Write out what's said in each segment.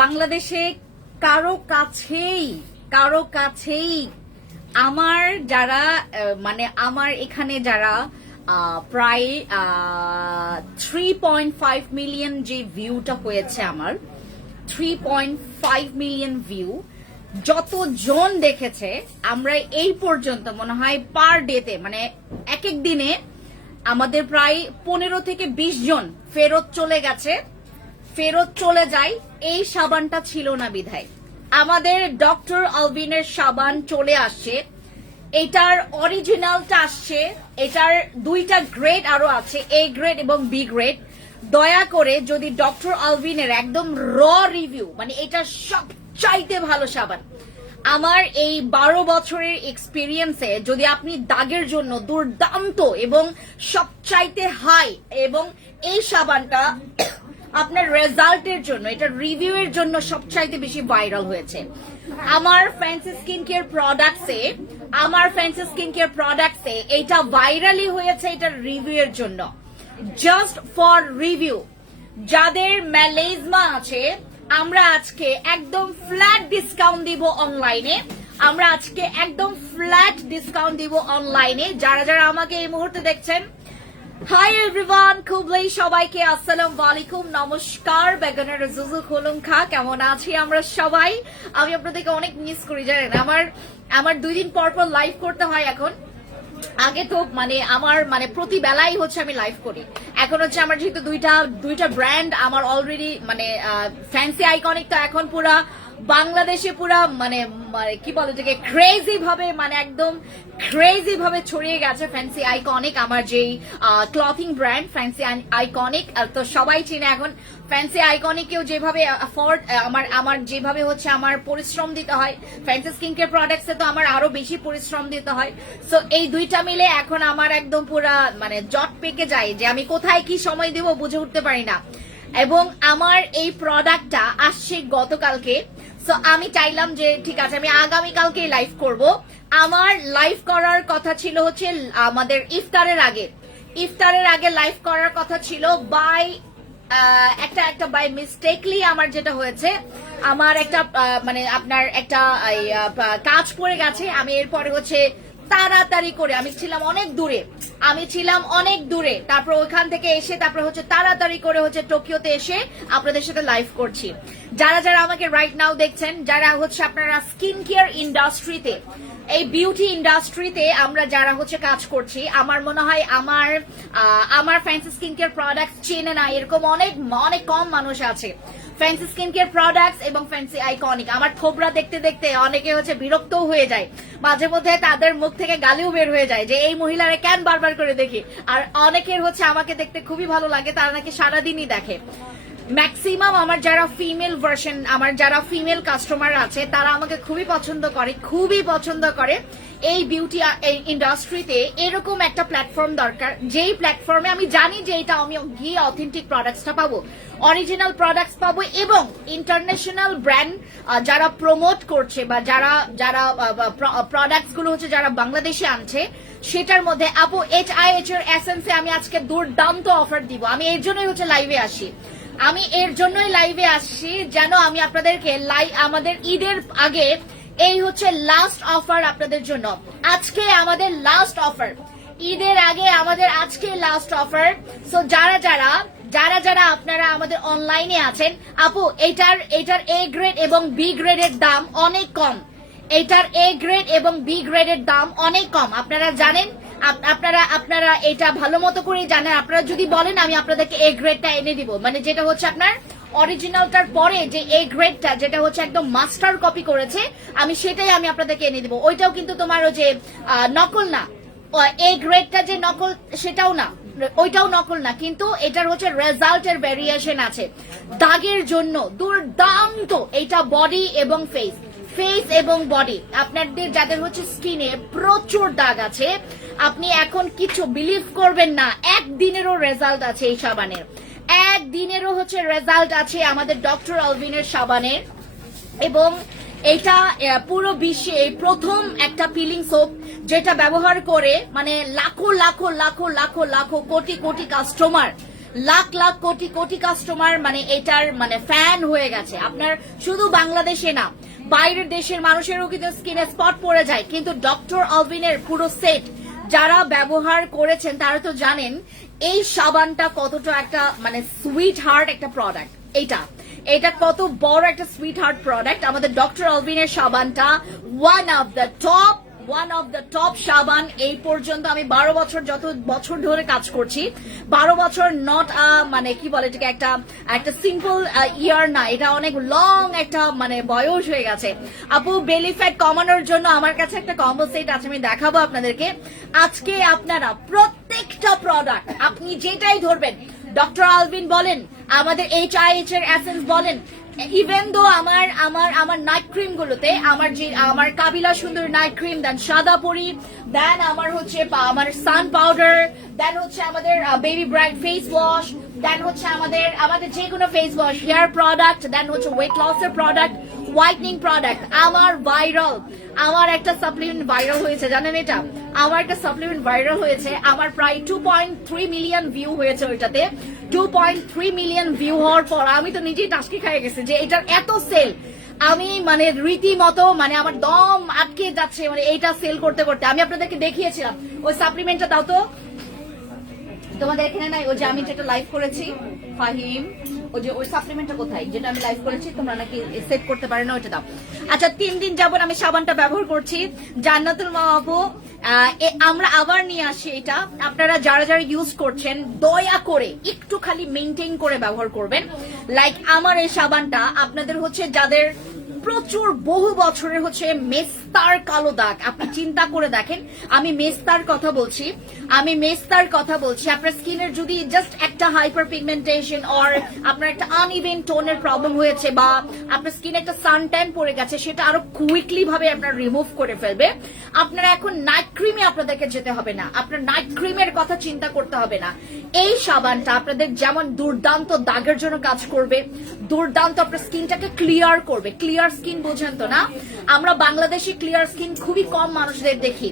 বাংলাদেশে কারো কাছেই আমার যারা মানে আমার এখানে যারা প্রায় 3.5 মিলিয়ন যে ভিউটা হয়েছে, আমার 3.5 মিলিয়ন ভিউ যতজন দেখেছে, আমরা এই পর্যন্ত মনে হয় পার ডেতে মানে এক এক দিনে আমাদের প্রায় 15 থেকে 20 জন ফেরত চলে যায়। এই সাবানটা ছিল না বিধায় আমাদের ডক্টর আলভিনের সাবান চলে আসছে। এটার অরিজিনালটা আসছে, এটার দুইটা গ্রেড আরো আছে, এ গ্রেড এবং বি গ্রেড। দয়া করে যদি ডক্টর আলভিনের একদম র রিভিউ, মানে এটা সবচাইতে ভালো সাবান আমার এই 12 বছরের এক্সপিরিয়েন্সে, যদি আপনি দাগের জন্য দুর্দান্ত এবং সবচাইতে হাই, এবং এই সাবানটা আপনার রেজাল্টের জন্য, এটা রিভিউ এর জন্য সবচাইতে বেশি ভাইরাল হয়েছে। আমার ফ্যান্সি স্কিন কেয়ার প্রোডাক্টসে এটা ভাইরালই হয়েছে, এটা রিভিউ এর জন্য, জাস্ট ফর রিভিউ। যাদের ম্যালেজমা আছে, আমরা আজকে একদম ফ্ল্যাট ডিসকাউন্ট দিব অনলাইনে। যারা যারা আমাকে এই মুহূর্তে দেখছেন, হাই এভরিওয়ান, খুবলেই সবাইকে আসসালামু আলাইকুম, নমস্কার। বেগানের জুজু খুলুম খা, কেমন আছি আমরা সবাই? আমি আপনাদেরকে অনেক মিস করি, জানেন। আমার 2 দিন পর লাইভ করতে হয় এখন। আগে তো আমার প্রতি বেলাই হচ্ছে আমি লাইভ করি। এখন হচ্ছে আমার যেহেতু দুইটা ব্র্যান্ড আমার অলরেডি, ফ্যান্সি আইকনিক তো এখন পুরা বাংলাদেশে পুরা কি বলে এটাকে, একদম ক্রেজি ভাবে ছড়িয়ে গেছে ফ্যান্সি আইকনিক, আমার যেই ক্লথিং ব্র্যান্ড ফ্যান্সি আইকনিক। তো সবাই চিনে এখন ফ্যান্সি আইকনিকেও যেভাবে আমার যেভাবে হচ্ছে আমার পরিশ্রম দিতে হয়, ফ্যান্সি স্কিন কেয়ার প্রোডাক্টসে তো আমার আরো বেশি পরিশ্রম দিতে হয়। সো এই দুইটা মিলে এখন আমার একদম পুরা জট পেকে যায় যে আমি কোথায় কি সময় দিব বুঝে উঠতে পারি না। এবং আমার এই প্রোডাক্টটা আসছে গতকালকে। সো আমি চাইলাম যে ঠিক আছে, আমি আগামীকালকেই লাইভ করব। আমার লাইভ করার কথা ছিল হচ্ছে আমাদের ইফতারের আগে লাইভ করার কথা ছিল। বাই মিস্টেকলি আমার যেটা হয়েছে, আমার একটা আপনার একটা কাজ পড়ে গেছে। আমি এরপরে হচ্ছে তাড়াতাড়ি করে, আমি ছিলাম অনেক দূরে, তারপর ওইখান থেকে এসে তারপর হচ্ছে তাড়াতাড়ি করে হচ্ছে টোকিওতে এসে আপনাদের সাথে লাইভ করছি। যারা যারা আমাকে রাইট নাও দেখছেন, যারা হচ্ছে আপনারা স্কিন কেয়ার ইন্ডাস্ট্রিতে, এই বিউটি ইন্ডাস্ট্রিতে আমরা যারা হচ্ছে কাজ করছি, আমার মনে হয় আমার ফ্যান্সি স্কিন কেয়ার প্রোডাক্টস চেনে না এরকম অনেক কম মানুষ আছে। ফ্যান্সি স্কিন কেয়ার প্রোডাক্টস এবং ফ্যান্সি আইকনিক আমার থোবরা দেখতে দেখতে অনেকে হচ্ছে বিরক্তও হয়ে যায়, মাঝে মধ্যে তাদের মুখ থেকে গালিও বের হয়ে যায় যে এই মহিলারা কেন বারবার করে দেখি। আর অনেকের হচ্ছে আমাকে দেখতে খুবই ভালো লাগে, তারা নাকি সারাদিনই দেখে। ম্যাক্সিমাম আমার যারা যারা ফিমেল কাস্টমার আছে, তারা আমাকে খুবই পছন্দ করে। এই বিউটি ইন্ডাস্ট্রিতে এরকম একটা প্ল্যাটফর্ম দরকার, যেই প্ল্যাটফর্মে আমি জানি যে এটা আমি গিয়ে অথেন্টিক প্রোডাক্টসটা পাবো, অরিজিনাল প্রোডাক্টস পাবো, এবং ইন্টারন্যাশনাল ব্র্যান্ড যারা প্রমোট করছে বা যারা প্রোডাক্টস গুলো হচ্ছে যারা বাংলাদেশে আনছে, সেটার মধ্যে আপু HIH এর এসেন্সে আমি আজকে দুর্দান্ত অফার দিব। আমি এর জন্যই হচ্ছে লাইভে আসছি, যেন আমি আপনাদেরকে আমাদের ঈদের আগে এই হচ্ছে লাস্ট অফার আপনাদের জন্য। আজকে আমাদের লাস্ট অফার, ঈদের আগে আমাদের আজকে লাস্ট অফার। সো যারা যারা আপনারা আমাদের অনলাইনে আছেন, আপু এটার এ গ্রেড এবং বি গ্রেডের দাম অনেক কম। আপনারা জানেন, আপনারা এটা ভালো মতো করেই জানেন। আপনারা যদি বলেন আমি আপনাদেরকে এ গ্রেডটা এনে দিব, যেটা হচ্ছে আপনার অরিজিনালটার পরে যে এ গ্রেডটা, যেটা হচ্ছে একদম মাস্টার কপি করেছে, আমি সেটাই আপনাদেরকে এনে দিব। ওইটাও কিন্তু তোমার ওই যে নকল না, এ গ্রেডটা যে নকল সেটাও না, ওইটাও নকল না, কিন্তু এটার হচ্ছে রেজাল্টের ভেরিয়েশন আছে। দাগের জন্য দুর্দান্ত এটা, বডি এবং ফেস এবং বডি। আপনাদের যাদের হচ্ছে স্কিনে প্রচুর দাগ আছে, আপনি এখন কিছু বিলিভ করবেন না, একদিনেরও রেজাল্ট আছে এই সাবানের, একদিনেরও হচ্ছে রেজাল্ট আছে আমাদের ডক্টর আলভিনের সাবানের। এবং এটা পুরো বিশ্বে এই প্রথম একটা পিলিং সোপ, যেটা ব্যবহার করে লাখো কোটি কাস্টমার লাখ লাখ কোটি কোটি কাস্টমার মানে এটার মানে ফ্যান হয়ে গেছে। আপনার শুধু বাংলাদেশে না, বাইরের দেশের মানুষেরও কিন্তু স্কিনে স্পট পড়ে যায়, কিন্তু ডক্টর অলভিনের পুরো সেট যারা ব্যবহার করেছেন তারা তো জানেন এই সাবানটা কতটা একটা মানে সুইট হার্ট একটা প্রোডাক্ট। এটা কত বড় একটা সুইট হার্ট প্রোডাক্ট। আমাদের ডক্টর অলভিনের সাবানটা ওয়ান অফ দ্য টপ সাবান। এই পর্যন্ত আমি 12 বছর যত বছর ধরে কাজ করছি, 12 বছর নট মানে কি বলে এটাকে একটা সিম্পল ইয়ার না, এটা অনেক লং একটা মানে বয়স হয়ে গেছে। আপু বেলি ফ্যাট কমানোর জন্য আমার কাছে একটা কম্বো সেট আছে, আমি দেখাবো আপনাদেরকে। আজকে আপনারা প্রত্যেকটা প্রোডাক্ট আপনি যেটাই ধরবেন, ডক্টর আলভিন বলেন, আমাদের HIH এর এসেন্স বলেন, ইভেন দো আমার নাইট ক্রিম গুলোতে আমার কাবিলা সুন্দর নাইট ক্রিম, দেন সাদা পরি, দেন আমার হচ্ছে আমার সান পাউডার, দেন হচ্ছে আমাদের বেবি ব্রাইট ফেস ওয়াশ, দেন হচ্ছে আমাদের যে কোনো ফেস ওয়াশ, হেয়ার প্রোডাক্ট, দেন হচ্ছে ওয়েট লসের প্রোডাক্ট, হোয়াইটনিং প্রোডাক্ট। আমার একটা সাপ্লিমেন্ট ভাইরাল হয়েছে, জানেন এটা? আমার একটা সাপ্লিমেন্ট ভাইরাল হয়েছে, আমার প্রায় 2.3 মিলিয়ন ভিউ হয়েছে ওইটাতে। 2.3 মিলিয়ন ভিউ হওয়ার পর আমি তো নিজেই টাসকি খাই গেছি যে এটার এত সেল। আমি মানে রীতিমতো মানে আমার দম আটকে যাচ্ছে মানে এইটা সেল করতে করতে। আমি আপনাদেরকে দেখিয়েছিলাম ওই সাপ্লিমেন্টটা, দাও তো তোমাদের এখানে নাই, ওই যে আমি যেটা লাইভ করেছি ফাহিম, ওই সাপ্লিমেন্টটা কোথায় যেটা আমি লাইভ করেছি, তোমরা নাকি সেট করতে পারে না, ওইটা দাও। আচ্ছা 3 দিন যাবত আমি সাবানটা ব্যবহার করছি, জান্নাতুল মা আপু। আমরা আবার নিয়ে আসি এটা, আপনারা যারা যারা ইউজ করছেন দয়া করে একটু খালি মেনটেন করে ব্যবহার করবেন। লাইক আমার এই সাবানটা আপনাদের হচ্ছে যাদের প্রচুর বহু বছরের হচ্ছে মেস্তার কালো দাগ, আপনি চিন্তা করে দেখেন, আমি মেস্তার কথা বলছি। আপনার স্কিনের যদি জাস্ট একটা হাইপার পিগমেন্টেশন অর আপনার একটা আনইভেন টোনের প্রবলেম হয়েছে, বা আপনার স্কিনে একটা সানট্যান পড়ে গেছে, সেটা আরো কুইকলি ভাবে আপনার রিমুভ করে ফেলবে। আপনারা এখন নাইট ক্রিমে আপনাদেরকে যেতে হবে না, আপনার নাইট ক্রিমের কথা চিন্তা করতে হবে না। এই সাবানটা আপনাদের যেমন দুর্দান্ত দাগের জন্য কাজ করবে, দুর্দান্ত আপনার স্কিনটাকে ক্লিয়ার করবে। ক্লিয়ার স্কিন বোঝেন তো না? আমরা বাংলাদেশে ক্লিয়ার স্কিন খুবই কম মানুষদের দেখি।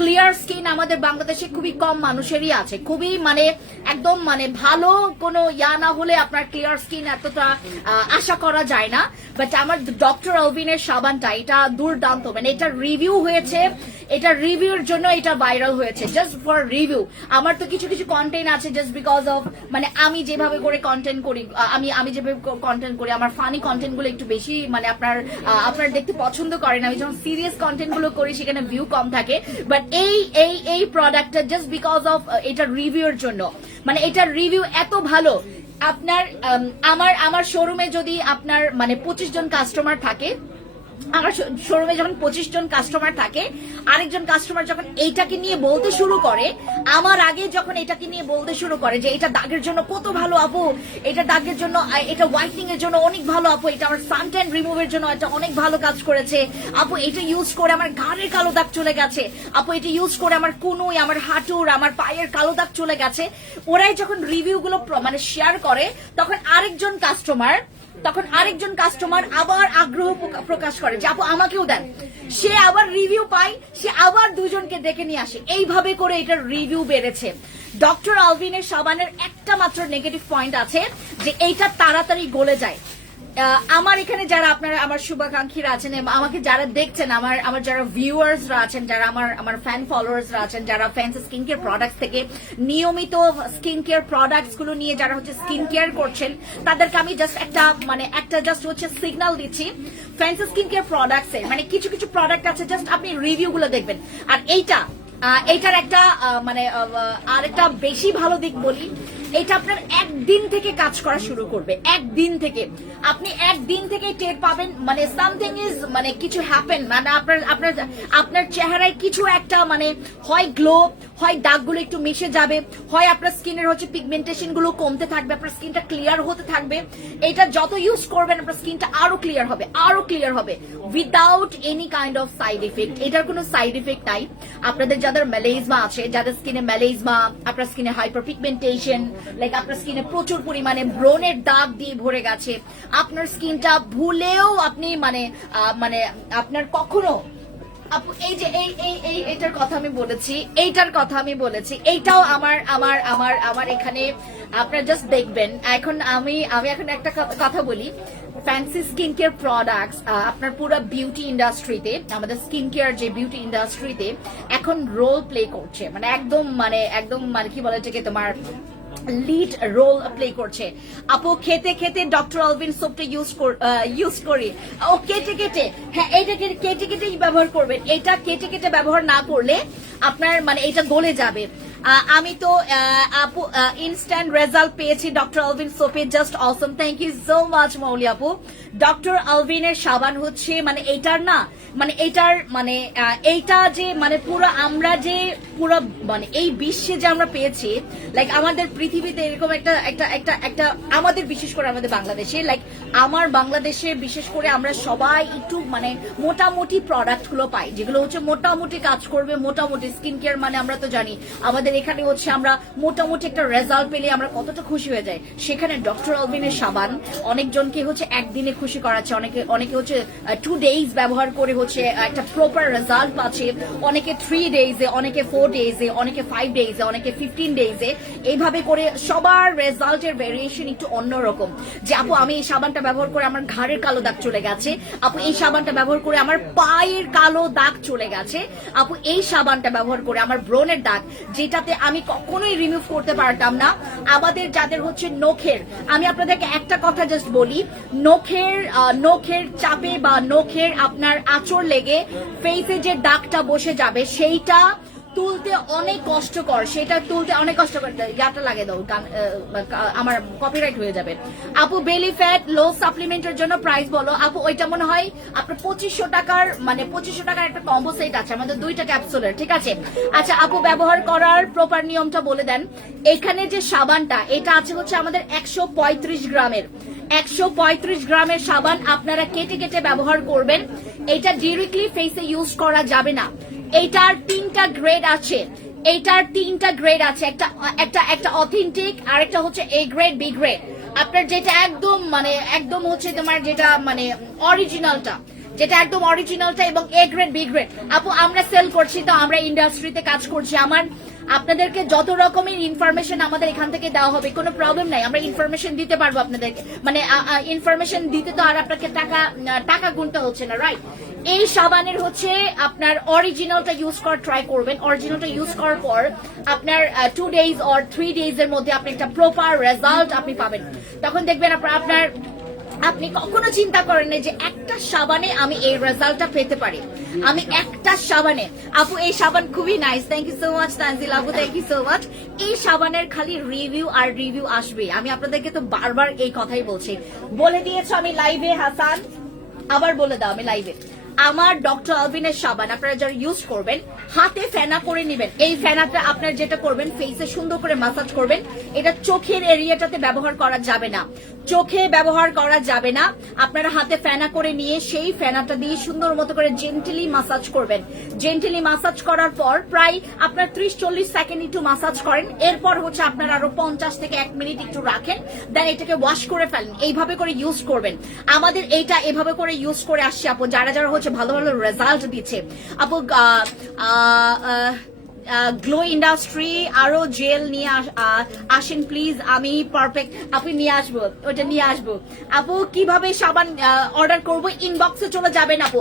ক্লিয়ার স্কিন আমাদের বাংলাদেশে খুবই কম মানুষেরই আছে, খুবই মানে একদম মানে ভালো কোনো না হলে আপনার ক্লিয়ার স্কিন এতটা আশা করা যায় না। বাট আমার ডক্টর অলভিনের সাবানটা এটা দুর্দান্ত, মানে এটা রিভিউ হয়েছে, এটা রিভিউর জন্য এটা ভাইরাল হয়েছে, জাস্ট ফর রিভিউ। আমার তো কিছু কিছু কন্টেন্ট আছে জাস্ট বিকজ অফ মানে আমি যেভাবে করে কন্টেন্ট করি, আমি যেভাবে কন্টেন্ট করি, আমার ফানি কন্টেন্ট গুলো একটু বেশি মানে আপনার দেখতে পছন্দ করেন। আমি যখন সিরিয়াস কন্টেন্ট গুলো করি সেখানে ভিউ কম থাকে, বাট এই প্রোডাক্টটা জাস্ট বিকজ অফ এটা রিভিউর জন্য, মানে এটা রিভিউ এত ভালো। আপনার আমার শোরুমে যদি আপনার মানে 25 জন কাস্টমার থাকে, আমার শোরুমে যখন 25 জন কাস্টমার থাকে, আরেকজন কাস্টমার যখন এইটাকে নিয়ে বলতে শুরু করে, আমার আগে যখন এটাকে নিয়ে বলতে শুরু করে যে এটা দাগের জন্য কত ভালো আপু, এটা দাগের জন্য, এটা হোয়াইটনিং এর জন্য অনেক ভালো আপু, এটা আমার সানট্যান রিমুভের জন্য এটা অনেক ভালো কাজ করেছে আপু, এটা ইউজ করে আমার ঘাড়ের কালো দাগ চলে গেছে আপু, এটা ইউজ করে আমার কুনুই, আমার হাঁটুর, আমার পায়ের কালো দাগ চলে গেছে। ওরাই যখন রিভিউ গুলো মানে শেয়ার করে, তখন আরেকজন কাস্টমার আবার আগ্রহ প্রকাশ করে যে আপু আমাকেও দেন, সে আবার রিভিউ পায়, সে আবার দুজনকে ডেকে নিয়ে আসে। এইভাবে করে এটার রিভিউ বেড়েছে। ডক্টর আলভিনের সাবানের একটা মাত্র নেগেটিভ পয়েন্ট আছে যে এইটা তাড়াতাড়ি গলে যায়। আমার এখানে যারা আপনারা আমার শুভাকাঙ্ক্ষীরা আছেন, আমাকে যারা দেখছেন, আমার যারা ভিউয়ার্সরা আছেন, যারা আমার ফ্যান ফলোয়ার্সরা আছেন, যারা ফ্যান্সি স্কিন কেয়ার প্রোডাক্টস থেকে নিয়মিত স্কিন কেয়ার প্রোডাক্টস গুলো নিয়ে যারা হচ্ছে স্কিন কেয়ার করছেন, তাদেরকে আমি জাস্ট একটা জাস্ট হচ্ছে সিগন্যাল দিচ্ছি। ফ্যান্সি স্কিন কেয়ার প্রোডাক্টস এর মানে কিছু কিছু প্রোডাক্ট আছে, জাস্ট আপনি রিভিউ গুলো দেখবেন। আর এইটার একটা মানে আরেকটা বেশি ভালো দিক বলি, এটা আপনার একদিন থেকে কাজ করা শুরু করবে। আপনি একদিন থেকে টের পাবেন মানে সামথিং ইজ মানে কিছু হ্যাপেন, মানে আপনার চেহারায় কিছু একটা মানে হয় গ্লো, হয় দাগগুলো একটু মিশে যাবে, হয় আপনার স্কিনের হচ্ছে পিগমেন্টেশন গুলো কমতে থাকবে, আপনার স্কিনটা ক্লিয়ার হতে থাকবে। এটা যত ইউজ করবেন আপনার স্কিনটা আরো ক্লিয়ার হবে without any kind of side effect. এটার কোনো সাইড ইফেক্ট নাই। আপনাদের যাদের মেলাইজমা আছে, যাদের স্কিনে মেলাইজমা, আপনার স্কিনে হাইপার পিগমেন্টেশন, লাইক আপনার স্কিনে প্রচুর পরিমাণে ব্রণের দাগ দিয়ে ভরে গেছে, আপনার স্কিনটা ভুলেও আপনি মানে আপনার কখনো আপু এই যে এই এটার কথা আমি বলেছি, এইটার কথা আমি বলেছি, এইটাও আমার আমার আমার আমার এখানে আপনারা জাস্ট দেখবেন। এখন আমি এখন একটা কথা বলি, ফ্যান্সি স্কিন কেয়ার প্রোডাক্টস আপনার পুরো বিউটি ইন্ডাস্ট্রিতে, আমাদের স্কিন কেয়ার যে বিউটি ইন্ডাস্ট্রিতে এখন রোল প্লে করছে, মানে একদম কি বলে এটাকে, তোমার লিড রোল প্লে করছে। আপু খেতে খেতে ডক্টর অলভিন সোপটা ইউজ করি। ও কেটে কেটে, হ্যাঁ এটা কেটে কেটেই ব্যবহার করবেন। এটা কেটে কেটে ব্যবহার না করলে আপনার মানে এটা গলে যাবে। আমি তো আপু ইনস্ট্যান্ট রেজাল্ট পেয়েছি ডক্টর অলভিন সোপে, just awesome, thank you so much Mouli আপু। ডক্টর অলভিনের সাবান হচ্ছে মানে এইটার না, মানে এইটার মানে এইটা যে মানে পুরো আমরা যে পুরো মানে এই বিশ্বে যে আমরা পেয়েছি, লাইক আমাদের পৃথিবীতে এরকম একটা একটা একটা একটা আমাদের বিশেষ করে আমাদের বাংলাদেশে, লাইক আমার বাংলাদেশে বিশেষ করে আমরা সবাই একটু মানে মোটামুটি প্রোডাক্ট গুলো পাই, যেগুলো হচ্ছে মোটামুটি কাজ করবে, মোটামুটি স্কিন কেয়ার মানে আমরা তো জানি আমাদের এখানে হচ্ছে আমরা মোটামুটি একটা রেজাল্ট পেলে আমরা কতটা খুশি হয়ে যাই। সেখানে ডক্টর অলভিনের সাবান অনেকজনকে হচ্ছে একদিনে খুশি করাচ্ছে, অনেকে হচ্ছে 2 days ব্যবহার করে হচ্ছে একটা প্রপার রেজাল্ট পাচ্ছে, অনেকে 3 days-এ, অনেকে 4 days-এ, অনেকে 5 days-এ, অনেকে 15 days-এ, এইভাবে করে সবার রেজাল্টের ভেরিয়েশন একটু অন্যরকম। যে আপু আমি এই সাবানটা ব্যবহার করে আমার ঘাড়ের কালো দাগ চলে গেছে, আপু এই সাবানটা ব্যবহার করে আমার পায়ের কালো দাগ চলে গেছে, আপু এই সাবানটা ব্যবহার করে আমার ব্রণের দাগ, যেটাতে আমি কখনোই রিমুভ করতে পারতাম না। আমাদের যাদের হচ্ছে নখের, আমি আপনাদেরকে একটা কথা জাস্ট বলি, নখের চাপে বা নখের আপনার আঁচড় লেগে ফেসে যে দাগটা বসে যাবে সেইটা তুলতে অনেক কষ্টকর, সেটা তুলতে অনেক কষ্টকর। ইয়াটা লাগে দাও, আমার কপিরাইট হয়ে যাবে। আপু বেলি ফ্যাট লো সাপ্লিমেন্টের জন্য প্রাইস বলো। আপু ওইটা মনে হয় আপনার 2500 টাকার, মানে 2500 টাকার একটা কম্বো সেট আছে আমাদের 2টা ক্যাপসুলের, ঠিক আছে। আচ্ছা আপু ব্যবহার করার প্রপার নিয়মটা বলে দেন। এখানে যে সাবানটা এটা আছে হচ্ছে আমাদের 135 গ্রামের, 135 গ্রামের সাবান আপনারা কেটে কেটে ব্যবহার করবেন। এটা ডিরেক্টলি ফেসে ইউজ করা যাবে না। এইটার 3টা গ্রেড আছে, এইটার 3টা গ্রেড আছে, একটা অথেন্টিক, আর একটা হচ্ছে এ গ্রেড, বি গ্রেড। আপনার যেটা একদম হচ্ছে তোমার যেটা মানে অরিজিনালটা, যেটা একদম অরিজিনালটা এবং এ গ্রেড, বি গ্রেড। আপু আমরা সেল করছি তো, আমরা ইন্ডাস্ট্রিতে কাজ করছি, আপনাদেরকে যত রকমের ইনফরমেশন আমাদের এখান থেকে দেওয়া হবে, কোনো প্রবলেম নাই, আমরা ইনফরমেশন দিতে পারবো আপনাদেরকে, মানে ইনফরমেশন দিতে তো আর আপনাকে টাকা গুনতে হচ্ছে না, রাইট। এই সাবানের হচ্ছে আপনার অরিজিনালটা ইউজ করার ট্রাই করবেন। অরিজিনালটা ইউজ করার পর আপনার 2 days or 3 days এর মধ্যে আপনি একটা প্রপার রেজাল্ট আপনি পাবেন। তখন দেখবেন আপনি কখনো চিন্তা করেন না যে একটা সাবানে আমি এই রেজাল্টটা পেতে পারি, আমি একটা সাবানে। আপু এই সাবান খুবই nice, thank you so much Tanzil আপু, থ্যাংক ইউ সো মাচ। এই সাবানের খালি রিভিউ আর রিভিউ আসবে, আমি আপনাদেরকে তো বারবার এই কথাই বলছি, বলে দিয়েছো আমি লাইভে, হাসান আবার বলে দাও আমি লাইভে। আমার ডক্টর অলভিনের সাবান আপনারা যারা ইউজ করবেন, হাতে ফেনা করে নেবেন। এই ফেনাটা আপনার যেটা করবেন, ফেসে সুন্দর করে মাসাজ করবেন। এটা চোখের এরিয়াটাতে ব্যবহার করা যাবে না, চোখে ব্যবহার করা যাবে না। আপনারা হাতে ফেনা করে নিয়ে সেই ফেনাটা দিয়ে সুন্দর মতো করে জেন্টলি মাসাজ করবেন। জেন্টলি মাসাজ করার পর প্রায় আপনার 30-40 সেকেন্ড একটু মাসাজ করেন। এরপর হচ্ছে আপনার আরো 50 থেকে 1 মিনিট একটু রাখেন, দেন এটাকে ওয়াশ করে ফেলেন। এইভাবে করে ইউজ করবেন। আমাদের এইটা এভাবে করে ইউজ করে আসছে আপু, যারা হচ্ছে ভালো ভালো রেজাল্ট দিচ্ছে। আপু গ্লো ইন্ডাস্ট্রি আরো জেল নিয়ে আসেন প্লিজ, আমি পারফেক্ট। আপনি নিয়ে আসবো, ওটা নিয়ে আসবো। আপু কিভাবে সাবান অর্ডার করবো? ইনবক্সে চলে যাবেন আপু,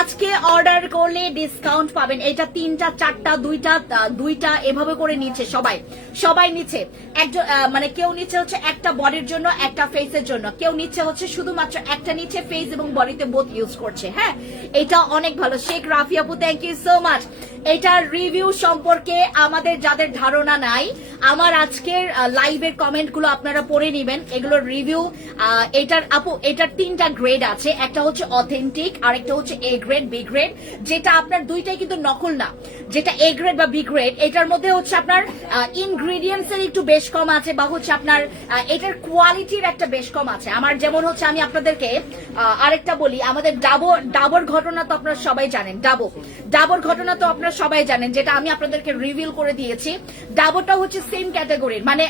আজকে অর্ডার করলে ডিসকাউন্ট পাবেন। এটা 3টা 4টা 2টা এভাবে করে নিচ্ছে সবাই নিচ্ছে। একজন মানে কেউ নিচ্ছে হচ্ছে একটা বডির জন্য, একটা ফেসের জন্য, কেউ নিচ্ছে হচ্ছে শুধুমাত্র একটা নিচ্ছে, ফেস এবং বডিতে বোথ ইউজ করছে। হ্যাঁ এটা অনেক ভালো। শেখ রাফি আপু থ্যাংক ইউ সো মাচ। এটার রিভিউ সম্পর্কে আমাদের যাদের ধারণা নাই, আমার আজকের লাইভের কমেন্ট গুলো আপনারা পড়ে নিবেন, এগুলোর রিভিউ। এটার আপু এটার 3টা গ্রেড আছে, একটা হচ্ছে অথেন্টিক, আর একটা হচ্ছে এ গ্রেড, বি গ্রেড। যেটা আপনার দুইটাই কিন্তু নকল না, যেটা এ গ্রেড বা বি গ্রেড, এটার মধ্যে হচ্ছে আপনার ইনগ্রিডিয়েন্টস এর একটু বেশ কম আছে, বা হচ্ছে আপনার এটার কোয়ালিটির একটা বেশ কম আছে। আমার যেমন হচ্ছে আমি আপনাদেরকে আরেকটা বলি, আমাদের ডাবর ঘটনা তো আপনারা সবাই জানেন, ডাবর ঘটনা তো আপনারা সবাই জানেন, যেটা আমি আপনাদেরকে রিভিল করে দিয়েছি। ডাবরটা হচ্ছে সেম ক্যাটাগরির, মানে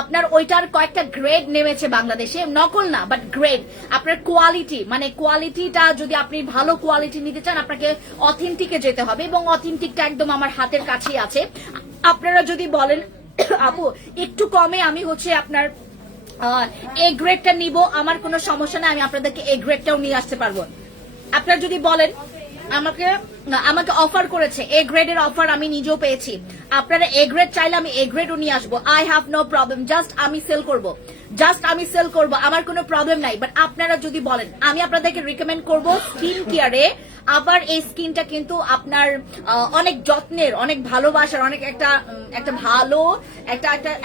আপনার ওইটার কয়েকটা গ্রেড নেমেছে বাংলাদেশে, নকল না বাট গ্রেড। আপনার কোয়ালিটি, মানে কোয়ালিটিটা যদি আপনি ভালো কোয়ালিটি নিতে চান আপনাকে অথেন্টিকে যেতে হবে, এবং অথেন্টিকটা একদম আমার হাতের কাছেই আছে। আপনারা যদি বলেন আপু একটু কমে আমি হচ্ছে আপনার এ গ্রেডটা নিব, আমার কোনো সমস্যা নাই, আমি আপনাদেরকে এ গ্রেডটাও নিয়ে আসতে পারবো। আপনারা যদি বলেন আমাকে আমাকে অফার করেছে এ গ্রেডের অফার, আমি নিজেও পেয়েছি। আপনারা এ গ্রেড চাইলে আমি এ গ্রেডও নিয়ে আসবো, I have no problem. Just আমি সেল করব, আমার কোনো প্রবলেম নাই। বাট আপনারা যদি বলেন, আমি আপনাদেরকে রিকমেন্ড করব স্কিন কেয়ারে। আবার এই স্কিনটা কিন্তু আপনার অনেক যত্নের, অনেক ভালোবাসার, অনেক একটা ভালো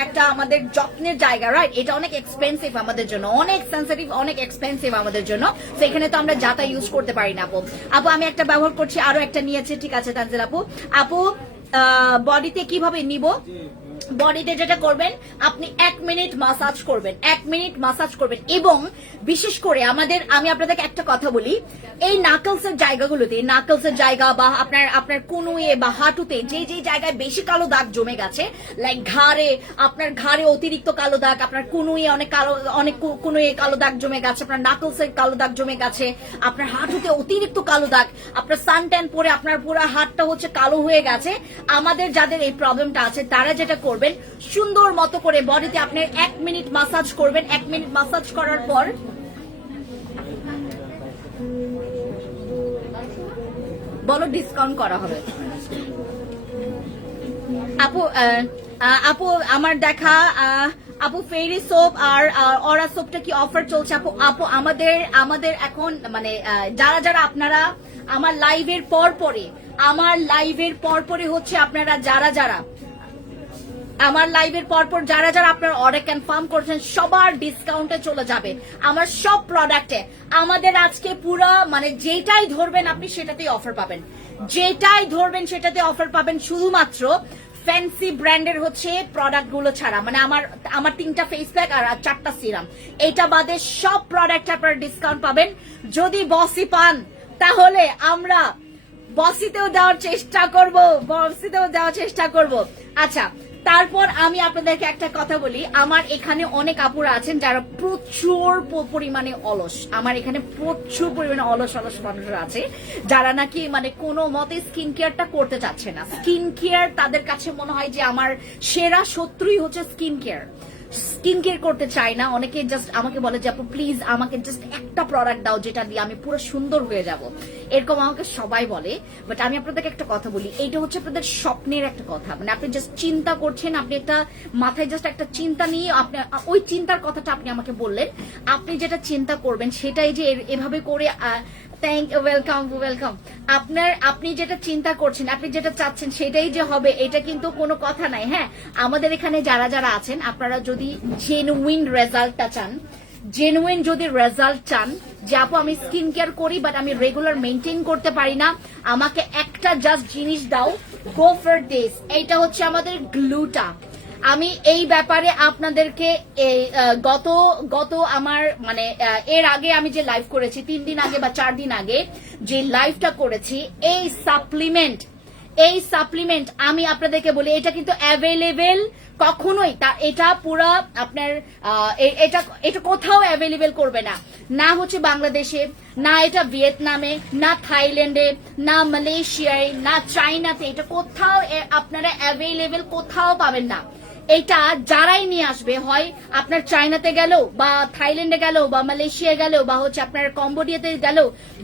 একটা আমাদের যত্নের জায়গা, রাইট? এটা অনেক এক্সপেন্সিভ আমাদের জন্য, অনেক সেন্সিটিভ, অনেক এক্সপেন্সিভ আমাদের জন্য। সেখানে তো আমরা যাতা ইউজ করতে পারি না। আপু আমি একটা ব্যবহার করছি, আরো একটা নিয়েছে, ঠিক আছে তানজিল আপু বডিতে কিভাবে নিব? বডিতে যেটা করবেন আপনি 1 মিনিট মাসাজ করবেন, 1 মিনিট মাসাজ করবেন। এবং বিশেষ করে আমি আপনাদেরকে একটা কথা বলি, এই নাকলসের জায়গাগুলোতে, নাকলসের জায়গা বা আপনার কুনুয়ে বা হাঁটুতে যে জায়গায় বেশি কালো দাগ জমে গেছে, লাইক আপনার ঘাড়ে অতিরিক্ত কালো দাগ, আপনার কুনুয়ে অনেক কুনুয়ে কালো দাগ জমে গেছে, আপনার নাকলসের কালো দাগ জমে গেছে, আপনার হাঁটুতে অতিরিক্ত কালো দাগ, আপনার সানট্যান পরে আপনার পুরো হাতটা হচ্ছে কালো হয়ে গেছে। আমাদের যাদের এই প্রবলেমটা আছে তারা যেটা করবেন, সুন্দর মতো করে বডিতে আপনি 1 মিনিট মাসাজ করবেন। 1 মিনিট মাসাজ করার পর বলো ডিসকাউন্ট করা হবে। আপু আমার দেখা আপু ফেরি সোপ আর অরা সোপটা কি অফার চলছে? আপু আমাদের এখন মানে যারা আপনারা আমার লাইভের পরে হচ্ছে আপনারা যারা আমার লাইভের পরপর যারা আপনার অর্ডার কনফার্ম করছেন সবার ডিসকাউন্টে চলে যাবে আমার সব প্রোডাক্টে। আমাদের আজকে পুরো মানে যেটাই ধরবেন আপনি সেটাতেই অফার পাবেন, যেটাই ধরবেন সেটাতে অফার পাবেন, শুধুমাত্র ফ্যান্সি ব্র্যান্ডের হচ্ছে প্রোডাক্ট গুলো ছাড়া। মানে আমার 3টা ফেস প্যাক আর 4টা সিরাম, এটা বাদে সব প্রোডাক্ট আপনারা ডিসকাউন্ট পাবেন। যদি বসি পান তাহলে আমরা বসিতেও দেওয়ার চেষ্টা করব। আচ্ছা, তারপর আমি আপনাদেরকে একটা কথা বলি, আমার এখানে অনেক আপুরা আছেন যারা প্রচুর পরিমাণে অলস, আমার এখানে প্রচুর পরিমাণে অলস মানুষরা আছে যারা নাকি মানে কোনো মতে স্কিন কেয়ারটা করতে চাচ্ছে না। স্কিন কেয়ার তাদের কাছে মনে হয় যে আমার সেরা শত্রুই হচ্ছে স্কিন কেয়ার করতে চায় না। অনেকে জাস্ট আমাকে বলে যে আপু প্লিজ আমাকে জাস্ট একটা প্রোডাক্ট দাও যেটা দিয়ে আমি পুরো সুন্দর হয়ে যাব, এরকম আমাকে সবাই বলে। বাট আমি আপনাদেরকে একটা কথা বলি, এইটা হচ্ছে আপনাদের স্বপ্নের একটা কথা। মানে আপনি জাস্ট চিন্তা করছেন, আপনি একটা মাথায় জাস্ট একটা চিন্তা নিয়ে আপনি ওই চিন্তার কথাটা আপনি আমাকে বললেন, আপনি যেটা চিন্তা করবেন সেটাই যে এভাবে করে ওয়েলকাম। আপনি যেটা চিন্তা করছেন, আপনি যেটা চাচ্ছেন সেটাই যে হবে এটা কিন্তু কোনো কথা নাই। হ্যাঁ, আমাদের এখানে যারা আছেন আপনারা যদি জেনুইন রেজাল্টটা চান, যে আপু আমি স্কিন কেয়ার করি বাট আমি রেগুলার মেনটেন করতে পারি না, আমাকে একটা জাস্ট জিনিস দাও, গো ফর দিস। এইটা হচ্ছে আমাদের গ্লুটা। আমি এই ব্যাপারে আপনাদেরকে গত আমার মানে এর আগে আমি যে লাইভ করেছি 3 দিন আগে বা 4 দিন আগে যে লাইভটা করেছি, এই সাপ্লিমেন্ট আমি আপনাদেরকে বলি এটা কিন্তু অ্যাভেলেবেল কখনোই, এটা পুরো আপনার এটা কোথাও অ্যাভেলেবেল করবে না হচ্ছে বাংলাদেশে, না এটা ভিয়েতনামে, না থাইল্যান্ডে, না মালয়েশিয়ায়, না চাইনাতে, এটা কোথাও আপনারা অ্যাভেলেবেল কোথাও পাবেন না। এটা যারাই নিয়ে আসবে, হয় আপনার চায়নাতে গেল বা থাইল্যান্ডে গেল বা মালয়েশিয়া গেল বা হচ্ছে আপনার কম্বোডিয়াতে গেল,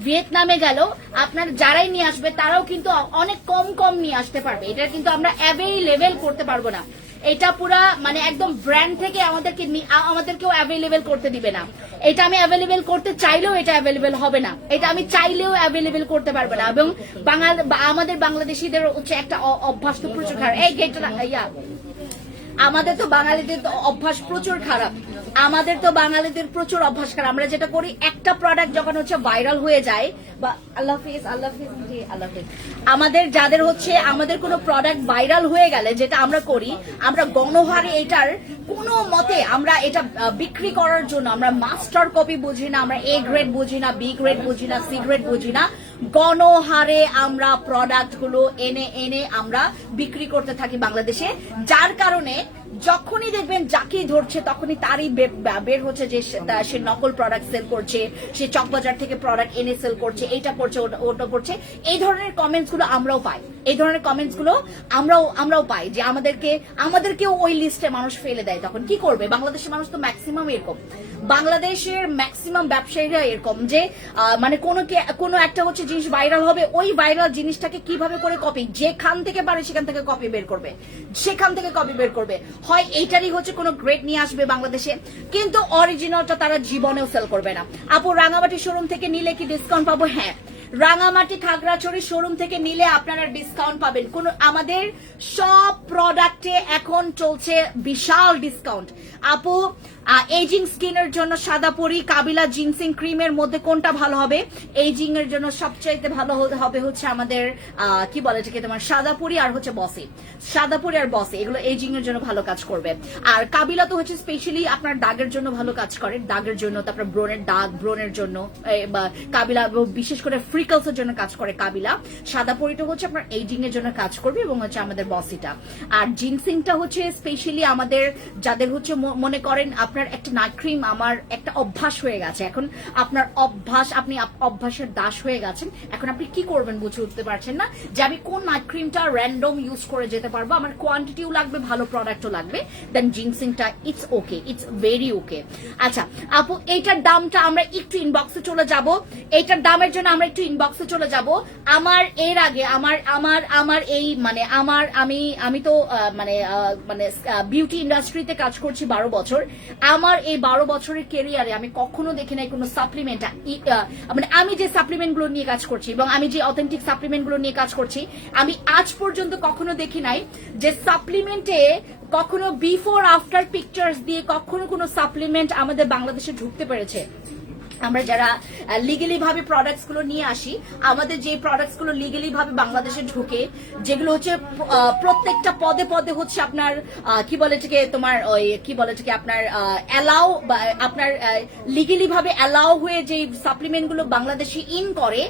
ভিয়েতনামে গেল, আপনার যারাই নিয়ে আসবে তারাও কিন্তু অনেক কম নিয়ে আসতে পারবে। এটা কিন্তু আমরা অ্যাভেলেবেল করতে পারবো না। এটা পুরা মানে একদম ব্র্যান্ড থেকে আমাদেরকেও অ্যাভেলেবেল করতে দিবে না। এটা আমি অ্যাভেলেবেল করতে চাইলেও এটা অ্যাভেলেবেল হবে না, এটা আমি চাইলেও অ্যাভেলেবেল করতে পারবো না। এবং আমাদের বাংলাদেশিদের হচ্ছে একটা অভ্যাস তো প্রচুর খারাপ, এই গেটটা আমাদের তো বাঙালিদের তো অভ্যাস প্রচুর খারাপ। আমাদের তো বাঙালিদের প্রচুর অভ্যাস করে, আমরা যেটা করি একটা প্রোডাক্ট যখন হচ্ছে ভাইরাল হয়ে যায় বা আল্লাহ হাফেজ আল্লাহ হাফেজ জি আল্লাহ হাফেজ, আমাদের যাদের হচ্ছে আমাদের কোনো প্রোডাক্ট ভাইরাল হয়ে গেলে যেটা আমরা করি, আমরা গণহারে এটার কোনো মতে আমরা এটা বিক্রি করার জন্য আমরা মাস্টার কপি বুঝি না, আমরা এ গ্রেড বুঝি না, বি গ্রেড বুঝি না, সি গ্রেড বুঝি না, গণহারে আমরা প্রোডাক্ট গুলো এনে এনে আমরা বিক্রি করতে থাকি বাংলাদেশে। যার কারণে যখনই দেখবেন যাকেই ধরছে তখনই তারই বের হচ্ছে যে সে নকল প্রোডাক্ট সেল করছে, সে চকবাজার থেকে প্রোডাক্ট এনে সেল করছে, এইটা করছে ওটা করছে। এই ধরনের কমেন্টস গুলো আমরাও পাই, এই ধরনের কমেন্টস গুলো আমরাও পাই যে আমাদেরকেও ওই লিস্টে মানুষ ফেলে দেয়। তখন কি করবে? বাংলাদেশের মানুষ তো ম্যাক্সিমাম এরকম, বাংলাদেশের ম্যাক্সিমাম ব্যবসায়ীরা এরকম যে মানে কোনো একটা হচ্ছে জিনিস ভাইরাল হবে, ওই ভাইরাল জিনিসটাকে কিভাবে করে কপি, যেখান থেকে পারে সেখান থেকে কপি বের করবে, সেখান থেকে কপি বের করবে, হয় এইটারই হচ্ছে কোনো গ্রেড নিয়ে আসবে বাংলাদেশে, কিন্তু অরিজিনালটা তারা জীবনেও সেল করবে না। আপু রাঙামাটি শোরুম থেকে নিলে কি ডিসকাউন্ট পাবো? হ্যাঁ, রাঙামাটি খাগড়াছড়ি শোরুম থেকে নিলে আপনারা ডিসকাউন্ট পাবেন। কোন আমাদের সব প্রোডাক্টে এখন চলছে বিশাল ডিসকাউন্ট। আপু এজিং স্কিনের জন্য সাদাপরি কাবিলা জিনসিং ক্রিমের মধ্যে কোনটা ভালো হবে? এজিং এর জন্য সবচাইতে ভালো হবে হচ্ছে আমাদের কি বলে এটাকে তোমার সাদাপরি আর হচ্ছে বসি, সাদাপরি আর বসি, এগুলো এজিং এর জন্য ভালো কাজ করবে। আর কাবিলা তো হচ্ছে স্পেশালি আপনার দাগের জন্য ভালো কাজ করে, দাগের জন্য, তারপর ব্রণের দাগ, ব্রণের জন্য কাবিলা বিশেষ করে ফ্রিকলস এর জন্য কাজ করে কাবিলা। সাদাপরিটা হচ্ছে আপনার এজিং এর জন্য কাজ করবে এবং হচ্ছে আমাদের বসিটা। আর জিনসিংটা হচ্ছে স্পেশালি আমাদের যাদের হচ্ছে মনে করেন আপনার একটা নাইট ক্রিম, আমার একটা অভ্যাস হয়ে গেছে, এখন আপনার অভ্যাস, আপনি অভ্যাসের দাস হয়ে গেছেন, এখন আপনি কি করবেন বুঝে উঠতে পারছেন না যে আমি কোন নাইট ক্রিমটা র্যান্ডম ইউজ করে যেতে পারবো, আমার কোয়ান্টিটিও লাগবে, ভালো প্রোডাক্টও লাগবে, দেন জিনসিংটা it's okay, it's very okay. আচ্ছা আপু এইটার দামটা আমরা একটু ইনবক্সে চলে যাব, এইটার দামের জন্য আমরা একটু ইনবক্সে চলে যাব। আমার এর আগে আমার এই মানে আমি তো মানে বিউটি ইন্ডাস্ট্রিতে কাজ করছি 12 বছর। আমার এই 12 বছরের ক্যারিয়ারে আমি কখনো দেখি নাই কোনো সাপ্লিমেন্ট, মানে আমি যে সাপ্লিমেন্ট গুলো নিয়ে কাজ করছি এবং আমি যে অথেন্টিক সাপ্লিমেন্ট গুলো নিয়ে কাজ করছি, আমি আজ পর্যন্ত কখনো দেখি নাই যে সাপ্লিমেন্টে কখনো বিফোর আফটার পিকচার্স দিয়ে কখনো কোনো সাপ্লিমেন্ট আমাদের বাংলাদেশে ঢুকতে পেরেছে। আমরা যারা লিগালি ভাবে প্রোডাক্টস গুলো নিয়ে আসি, আমাদের যে প্রোডাক্টস গুলো লিগালি ভাবে বাংলাদেশে ঢুকে, যেগুলো হচ্ছে প্রত্যেকটা পদে পদে হচ্ছে আপনার কি বলে এটাকে তোমার ওই কি বলে এটাকে আপনার অ্যালাউ বা আপনার লিগালি ভাবে অ্যালাউ হয়ে যে সাপ্লিমেন্ট গুলো বাংলাদেশে ইন করে,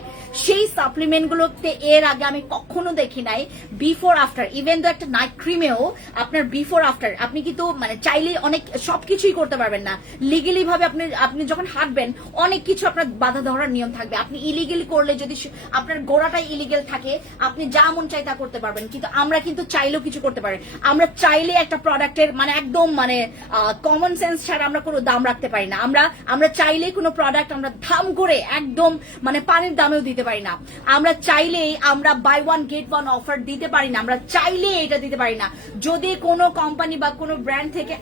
সেই সাপ্লিমেন্ট গুলোতে এর আগে আমি কখনো দেখি নাই বিফোর আফটার। ইভেন তো একটা নাইট ক্রিমেও আপনার বিফোর আফটার আপনি কিন্তু মানে চাইলে অনেক সবকিছুই করতে পারবেন না। লিগালি ভাবে আপনি যখন হাঁটবেন অনেক কিছু আপনার বাধা ধরার নিয়ম থাকবে। আপনি ইলিগেলি করলে যদি আপনার গোড়াটাই ইলিগেল থাকে, আপনি যা মন চাই তা করতে পারবেন, কিন্তু আমরা কিন্তু চাইলেও কিছু করতে পারি। আমরা চাইলে একটা প্রোডাক্টের মানে একদম মানে কমন সেন্স ছাড়া আমরা কোনো দাম রাখতে পারি না। আমরা চাইলেই কোনো প্রোডাক্ট আমরা দাম করে একদম মানে পানির দামেও দিতে পারি না। আমরা চাইলেই আমরা buy one get one offer দিতে পারি না, আমরা চাইলেই এটা দিতে পারি না। যদি কোনো কোম্পানি বা কোনো ব্র্যান্ড থেকে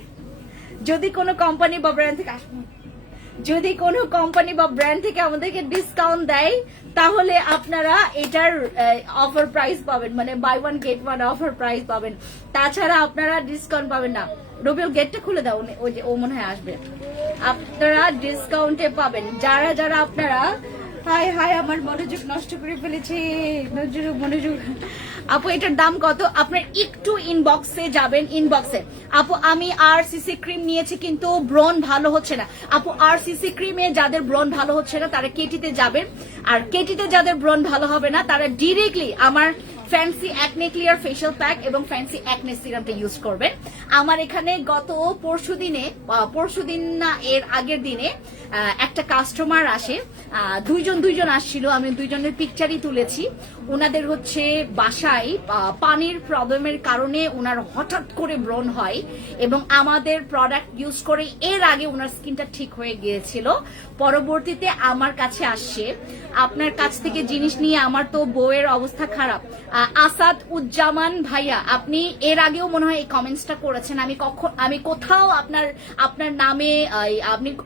আমাদেরকে ডিসকাউন্ট দেয়, তাহলে আপনারা এটার অফার প্রাইস পাবেন, মানে buy one get one offer price পাবেন, তাছাড়া আপনারা ডিসকাউন্ট পাবেন না। রবিউল গেটটা খুলে দাও, ওই যে ও মনে হয় আসবে। আপনারা ডিসকাউন্টে পাবেন যারা আপনারা হাই আমার মনোযোগ নষ্ট করে ফেলেছে, মনোযোগ। আপু এটার দাম কত? আপনার একটু ইনবক্সে যাবেন, ইনবক্সে। আপু আমি আরসিসি ক্রিম নিয়েছি কিন্তু ব্রণ ভালো হচ্ছে না। আপু আরসিসি ক্রিমে যাদের ব্রণ ভালো হচ্ছে না তারা কেটিতে যাবেন, আর কেটিতে যাদের ব্রণ ভালো হবে না তারা ডিরেক্টলি আমার fancy acne clear facial pack এবং ফ্যান্সি অ্যাকনে সিরামটা ইউজ করবেন। আমার এখানে গত পরশুদিন না এর আগের দিনে একটা কাস্টমার আসে, দুইজন আসছিল, আমি দুইজনের পিকচারই তুলেছি। ওনাদের হচ্ছে বাসায় পানির প্রবলেমের কারণে ওনার হঠাৎ করে ব্রণ হয় এবং আমাদের প্রোডাক্ট ইউজ করে এর আগে ওনার স্কিনটা ঠিক হয়ে গিয়েছিল। পরবর্তীতে আমার কাছে আসছে, আপনার কাছ থেকে জিনিস নিয়ে আমার তো বউয়ের অবস্থা খারাপ। আসাদ উজ্জামান ভাইয়া, আপনি এর আগেও মনে হয় এই কমেন্টসটা করেছেন। আমি কোথাও আপনার নামে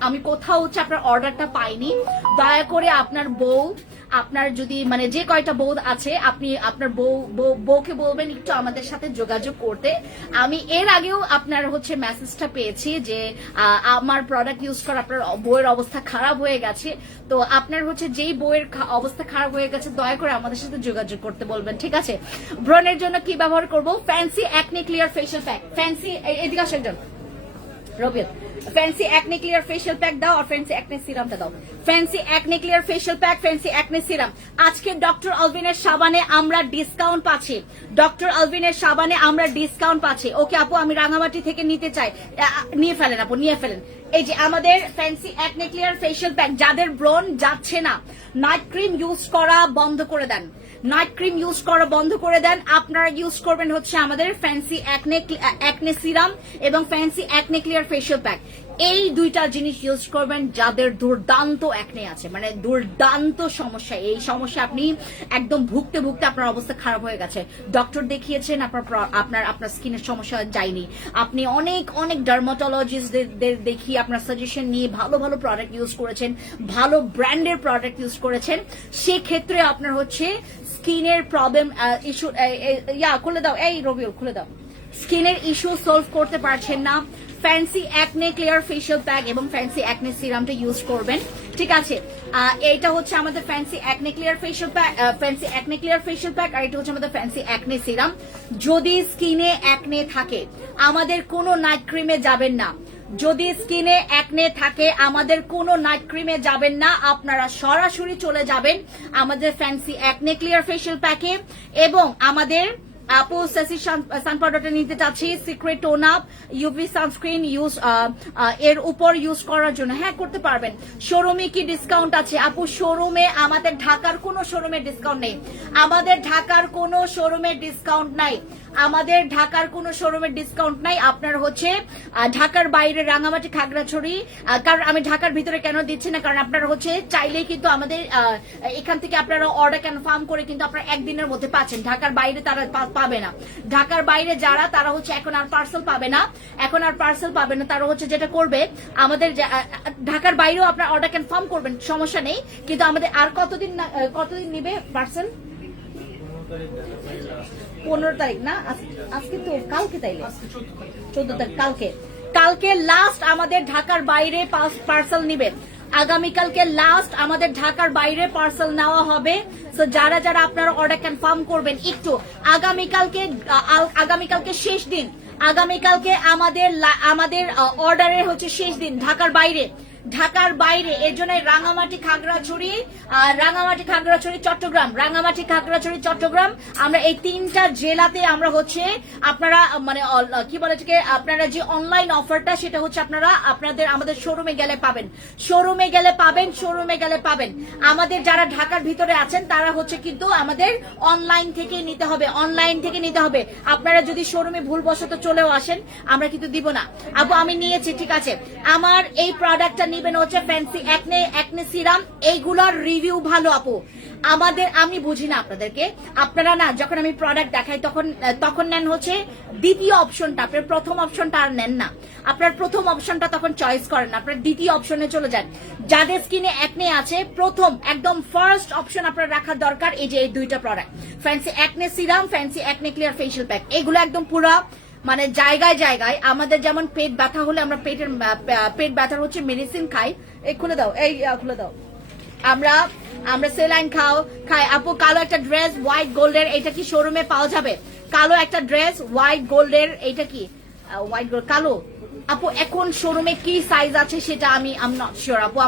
আমি কোথাও হচ্ছে আপনার অর্ডারটা পাইনি। দয়া করে আপনার বউ আপনার যদি মানে যে কয়টা বউ আছে আপনি আপনার বউকে বলবেন একটু আমাদের সাথে যোগাযোগ করতে। আমি এর আগেও আপনার হচ্ছে মেসেজটা পেয়েছি যে আমার প্রোডাক্ট ইউজ করে আপনার বউয়ের অবস্থা খারাপ হয়ে গেছে। তো আপনার হচ্ছে যেই বউয়ের অবস্থা খারাপ হয়ে গেছে দয়া করে আমাদের সাথে যোগাযোগ করতে বলবেন, ঠিক আছে? ব্রণের জন্য কি ব্যবহার করব? Fancy acne clear facial pack. Fancy এদিকে আসো একজন রবিল, fancy acne clear facial pack দাও আর ফ্যান্সি অ্যাকনে সিরামটা দাও। Fancy acne clear facial pack, fancy acne serum. আজকে ডক্টর আলভিনের সাবানে আমরা ডিসকাউন্ট পাচ্ছি, ডক্টর আলভিনের সাবানে আমরা ডিসকাউন্ট পাচ্ছি। ওকে আপু, আমি রাঙামাটি থেকে নিতে চাই, নিয়ে ফেলেন আপু, নিয়ে ফেলেন। এই যে আমাদের fancy acne clear facial pack, যাদের ব্রণ যাচ্ছে না, নাইট ক্রিম ইউজ করা বন্ধ করে দেন, নাইট ক্রিম ইউজ করা বন্ধ করে দেন। আপনারা ইউজ করবেন হচ্ছে আমাদের ফ্যান্সি অ্যাকনে সিরাম এবং fancy acne clear facial pack. এই দুইটা জিনিস ইউজ করবেন যাদের দুর্দান্ত অ্যাকনে আছে, মানে দুর্দান্ত সমস্যা। এই সমস্যা আপনি একদম ভুগতে ভুগতে আপনার অবস্থা খারাপ হয়ে গেছে, ডক্টর দেখিয়েছেন, আপনার স্কিনের সমস্যা যায়নি, আপনি অনেক অনেক ডার্মাটোলজিস্টদের দেখিয়ে আপনার সাজেশন নিয়ে ভালো ভালো প্রোডাক্ট ইউজ করেছেন, ভালো ব্র্যান্ডের প্রোডাক্ট ইউজ করেছেন, সেক্ষেত্রে আপনার হচ্ছে স্কিনের প্রবলেম ইস্যু, খুলে দাও এই রবিউল, খুলে দাও, স্কিনের ইস্যু সলভ করতে পারছেন না, fancy acne clear facial pack এবং ফ্যান্সি অ্যাকনে সিরামটা ইউজ করবেন, ঠিক আছে? এটা হচ্ছে আমাদের fancy acne clear facial pack, fancy acne clear facial pack, আর এটা হচ্ছে আমাদের ফ্যান্সি অ্যাকনে সিরাম। যদি স্কিনে অ্যাকনে থাকে আমাদের কোনো নাইট ক্রিমে যাবেন না, যদি স্কিনে অ্যাকনে থাকে আমাদের কোনো নাইট ক্রিমে যাবেন না, আপনারা সরাসরি চলে যাবেন আমাদের ফ্যান্সি অ্যাকনে ক্লিয়ার ফেশিয়াল প্যাকে। এবং আমাদের আপু সেসি সান পাউডারটা নিতে চাচ্ছি, secret tone up UV sunscreen use এর উপর ইউজ করার জন্য, হ্যাঁ করতে পারবেন। শোরুমে কি ডিসকাউন্ট আছে? আপু শোরুমে আমাদের ঢাকার কোনো শোরুমে ডিসকাউন্ট নেই, আমাদের ঢাকার কোনো শোরুমে ডিসকাউন্ট নাই, আমাদের ঢাকার কোনো শোরুমের ডিসকাউন্ট নাই। আপনার হচ্ছে ঢাকার বাইরে রাঙামাটি, খাগড়াছড়ি, কারণ আমি ঢাকার ভিতরে কেন দিচ্ছি না, কারণ আপনারা হচ্ছে চাইলেই কিন্তু আমাদের এখান থেকে আপনারা অর্ডার কনফার্ম করে কিন্তু আপনারা একদিনের মধ্যে পাচ্ছেন, ঢাকার বাইরে তারা পাবে না। ঢাকার বাইরে যারা তারা হচ্ছে এখন আর পার্সেল পাবে না, এখন আর পার্সেল পাবে না, তারা হচ্ছে যেটা করবে আমাদের ঢাকার বাইরেও আপনার অর্ডার কনফার্ম করবেন, সমস্যা নেই, কিন্তু আমাদের আর কতদিন নিবে পার্সেল? 15 তারিখ না, আজকে তো কালকে, তাইলে 14 তারিখ, কালকে লাস্ট আমাদের ঢাকার বাইরে পার্সেল নিবেন, আগামীকালকে লাস্ট আমাদের ঢাকার বাইরে পার্সেল নেওয়া হবে। তো যারা যারা আপনারা অর্ডার কনফার্ম করবেন একটু, আগামীকালকে শেষ দিন, আগামীকালকে আমাদের অর্ডারের হচ্ছে শেষ দিন ঢাকার বাইরে, ঢাকার বাইরে। এর জন্য রাঙামাটি, খাগড়াছড়ি, চট্টগ্রাম, রাঙামাটি, খাগড়াছড়ি, চট্টগ্রাম, আমরা এই 3টা জেলাতে আমরা হচ্ছে আপনারা মানে কি বলে এটাকে, আপনারা যে অনলাইন অফারটা সেটা হচ্ছে আপনারা আমাদের শোরুমে গেলে পাবেন, শোরুমে গেলে পাবেন। আমাদের যারা ঢাকার ভিতরে আছেন তারা হচ্ছে কিন্তু আমাদের অনলাইন থেকে নিতে হবে, অনলাইন থেকে নিতে হবে। আপনারা যদি শোরুমে ভুলবশত চলেও আসেন আমরা কিন্তু দিব না। আপু আমি নিয়েছি, ঠিক আছে, আমার এই প্রোডাক্টটা নিবেন হচ্ছে ফ্যান্সি অ্যাকনে সিরাম, এইগুলোর রিভিউ ভালো আপু। আমি বুঝি না আপনাদেরকে, আপনারা না যখন আমি প্রোডাক্ট দেখাই তখন নেন হচ্ছে দ্বিতীয় অপশনটা, আপনার প্রথম অপশনটা আর নেন না, আপনার প্রথম অপশনটা তখন চয়েস করেন না, আপনার দ্বিতীয় অপশনে চলে যান। যাদের স্কিনে অ্যাকনে আছে প্রথম একদম ফার্স্ট অপশন আপনার রাখার দরকার এই যে এই দুইটা product, fancy acne serum, fancy acne clear facial pack. এগুলো একদম পুরো মানে জায়গায় জায়গায়, আমাদের যেমন পেট ব্যথা হলে আমরা পেট ব্যথার হচ্ছে মেডিসিন খাই, এই খুলে দাও, এই খুলে দাও, আমরা সেলাইন খাই। আপু কালো একটা ড্রেস হোয়াইট গোল্ডের, এটা কি শোরুমে পাওয়া যাবে? কালো একটা ড্রেস হোয়াইট গোল্ডের, এটা কি হোয়াইট গোল্ড কালো? আপু এখন শোরুমে কি সাইজ আছে সেটা আমি নট শিওর আপু,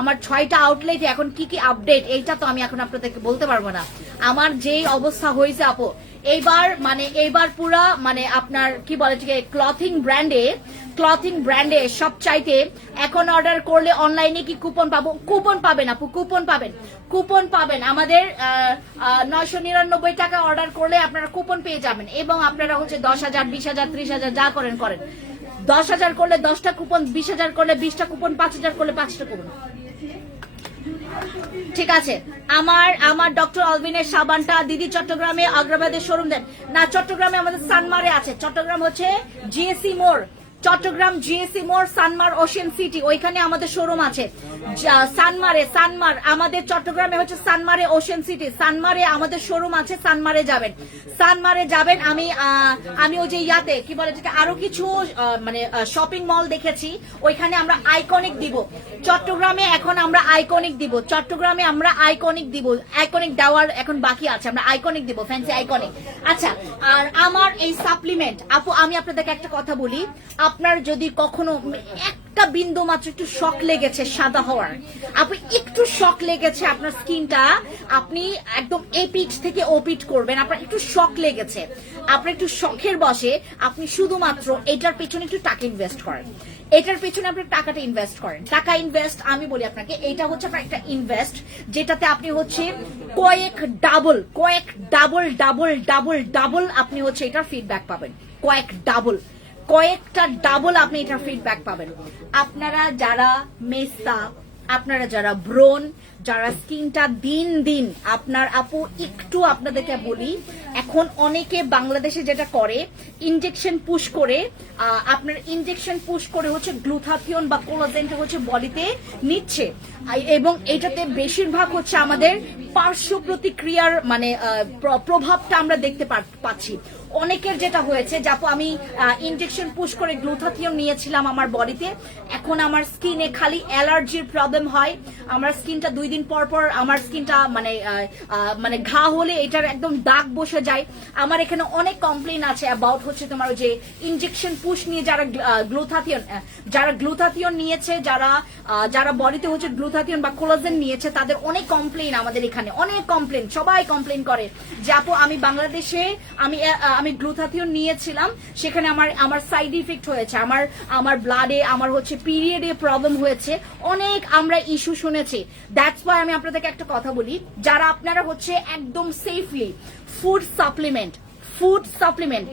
আমার 6টা আউটলেট এখন কি আপডেট এইটা তো আমি এখন আপনাদেরকে বলতে পারবো না। আমার যেই অবস্থা হয়েছে আপু এইবার পুরা মানে আপনার কি বলে ক্লথিং ব্র্যান্ডে সবচাইতে এখন অর্ডার করলে অনলাইনে কি কুপন পাবো? কুপন পাবেন আপু, কুপন পাবেন। আমাদের 999 টাকা অর্ডার করলে আপনারা কুপন পেয়ে যাবেন এবং আপনারা হচ্ছে 10,000, 20,000, 30,000 যা করেন 10,000 করলে 10টা কুপন, 20,000 করলে 20টা কুপন, 5,000 করলে 5টা কুপন, ঠিক আছে। আমার ডক্টর আলভিনের সাবানটা দিদি চট্টগ্রামে আগ্রাবাদের শোরুম দেন না, চট্টগ্রামে আমাদের সানমারে আছে, চট্টগ্রাম হচ্ছে জিএসি মোড়, চট্টগ্রাম জিএসি মোড়, সানমার ওশেন সিটি, ওইখানে আমাদের শোরুম আছে। সানমার আমাদের চট্টগ্রামে হচ্ছে সানমারে ওশেন সিটি, সানমারে আমাদের শোরুম আছে, সানমারে যাবেন। আমি ওই যে ইয়াতে কি বলে যেটা আরো কিছু মানে শপিং মল দেখেছি, ওইখানে আমরা আইকনিক দিব। চট্টগ্রামে এখন আমরা আইকনিক দিব, আইকনিক দেওয়ার এখন বাকি আছে, আমরা আইকনিক দিব, ফ্যান্সি আইকনিক। আচ্ছা, আর আমার এই সাপ্লিমেন্ট আপু, আমি আপনাদেরকে একটা কথা বলি, আপনার যদি কখনো একটা বিন্দু মাত্র একটু শক লেগেছে সাদা হওয়ার, আপনি একটু শক লেগেছে আপনার স্কিনটা, আপনি একদম এপিট থেকে ওপিট করবেন, আপনার একটু শক লেগেছে, আপনার একটু শখের বসে আপনি শুধুমাত্র এটার পেছনে একটু টাকা ইনভেস্ট করেন, এটার পেছনে আপনি টাকাটা ইনভেস্ট করেন। টাকা ইনভেস্ট আমি বলি আপনাকে, এটা হচ্ছে আপনার একটা ইনভেস্ট, যেটাতে আপনি হচ্ছে কয়েক ডাবল আপনি হচ্ছে এটার ফিডব্যাক পাবেন, কয়েকটা ডাবল আপনি এটার ফিডব্যাক পাবেন। আপনারা যারা মেসা, আপনারা যারা ব্রণ, যারা স্কিনটা দিন দিন আপনার আপু, একটু আপনাদেরকে বলি, এখন অনেকে বাংলাদেশে যেটা করে, ইনজেকশন পুশ করে, আপনার ইনজেকশন পুশ করে হচ্ছে গ্লুথাথিয়ন বা কোলাজেনটা হচ্ছে বডিতে নিচ্ছে, এবং এটাতে বেশিরভাগ হচ্ছে আমাদের পার্শ্ব প্রতিক্রিয়ার মানে প্রভাবটা আমরা দেখতে পাচ্ছি। অনেকের যেটা হয়েছে, যাপু আমি ইনজেকশন পুশ করে গ্লুথাথিয়ন নিয়েছিলাম আমার বডিতে, এখন আমার স্কিনে খালি অ্যালার্জির প্রবলেম হয়, আমার স্কিনটা 2 দিন পর পর আমার স্কিনটা মানে ঘা হলে এটার একদম দাগ বসে যায়। আমার এখানে অনেক কমপ্লেন আছে অ্যাবাউট হচ্ছে তোমার যে ইনজেকশন পুশ নিয়ে যারা গ্লুথাথিয়ন নিয়েছে, যারা বডিতে হচ্ছে গ্লুথাথিয়ন বা কোলাজেন নিয়েছে, তাদের অনেক কমপ্লেন, আমাদের এখানে অনেক কমপ্লেন, সবাই কমপ্লেন করে যে আপু আমি বাংলাদেশে আমি গ্লুথাথিয়ন নিয়েছিলাম, সেখানে আমার সাইড ইফেক্ট হয়েছে, আমার ব্লাডে, আমার হচ্ছে পিরিয়ডে প্রবলেম হয়েছে, অনেক আমরা ইস্যু শুনেছি। দ্যাটস ওয়াই আমি আপনাদেরকে একটা কথা বলি, যারা আপনারা হচ্ছে একদম সেফলি ফুড সাপ্লিমেন্ট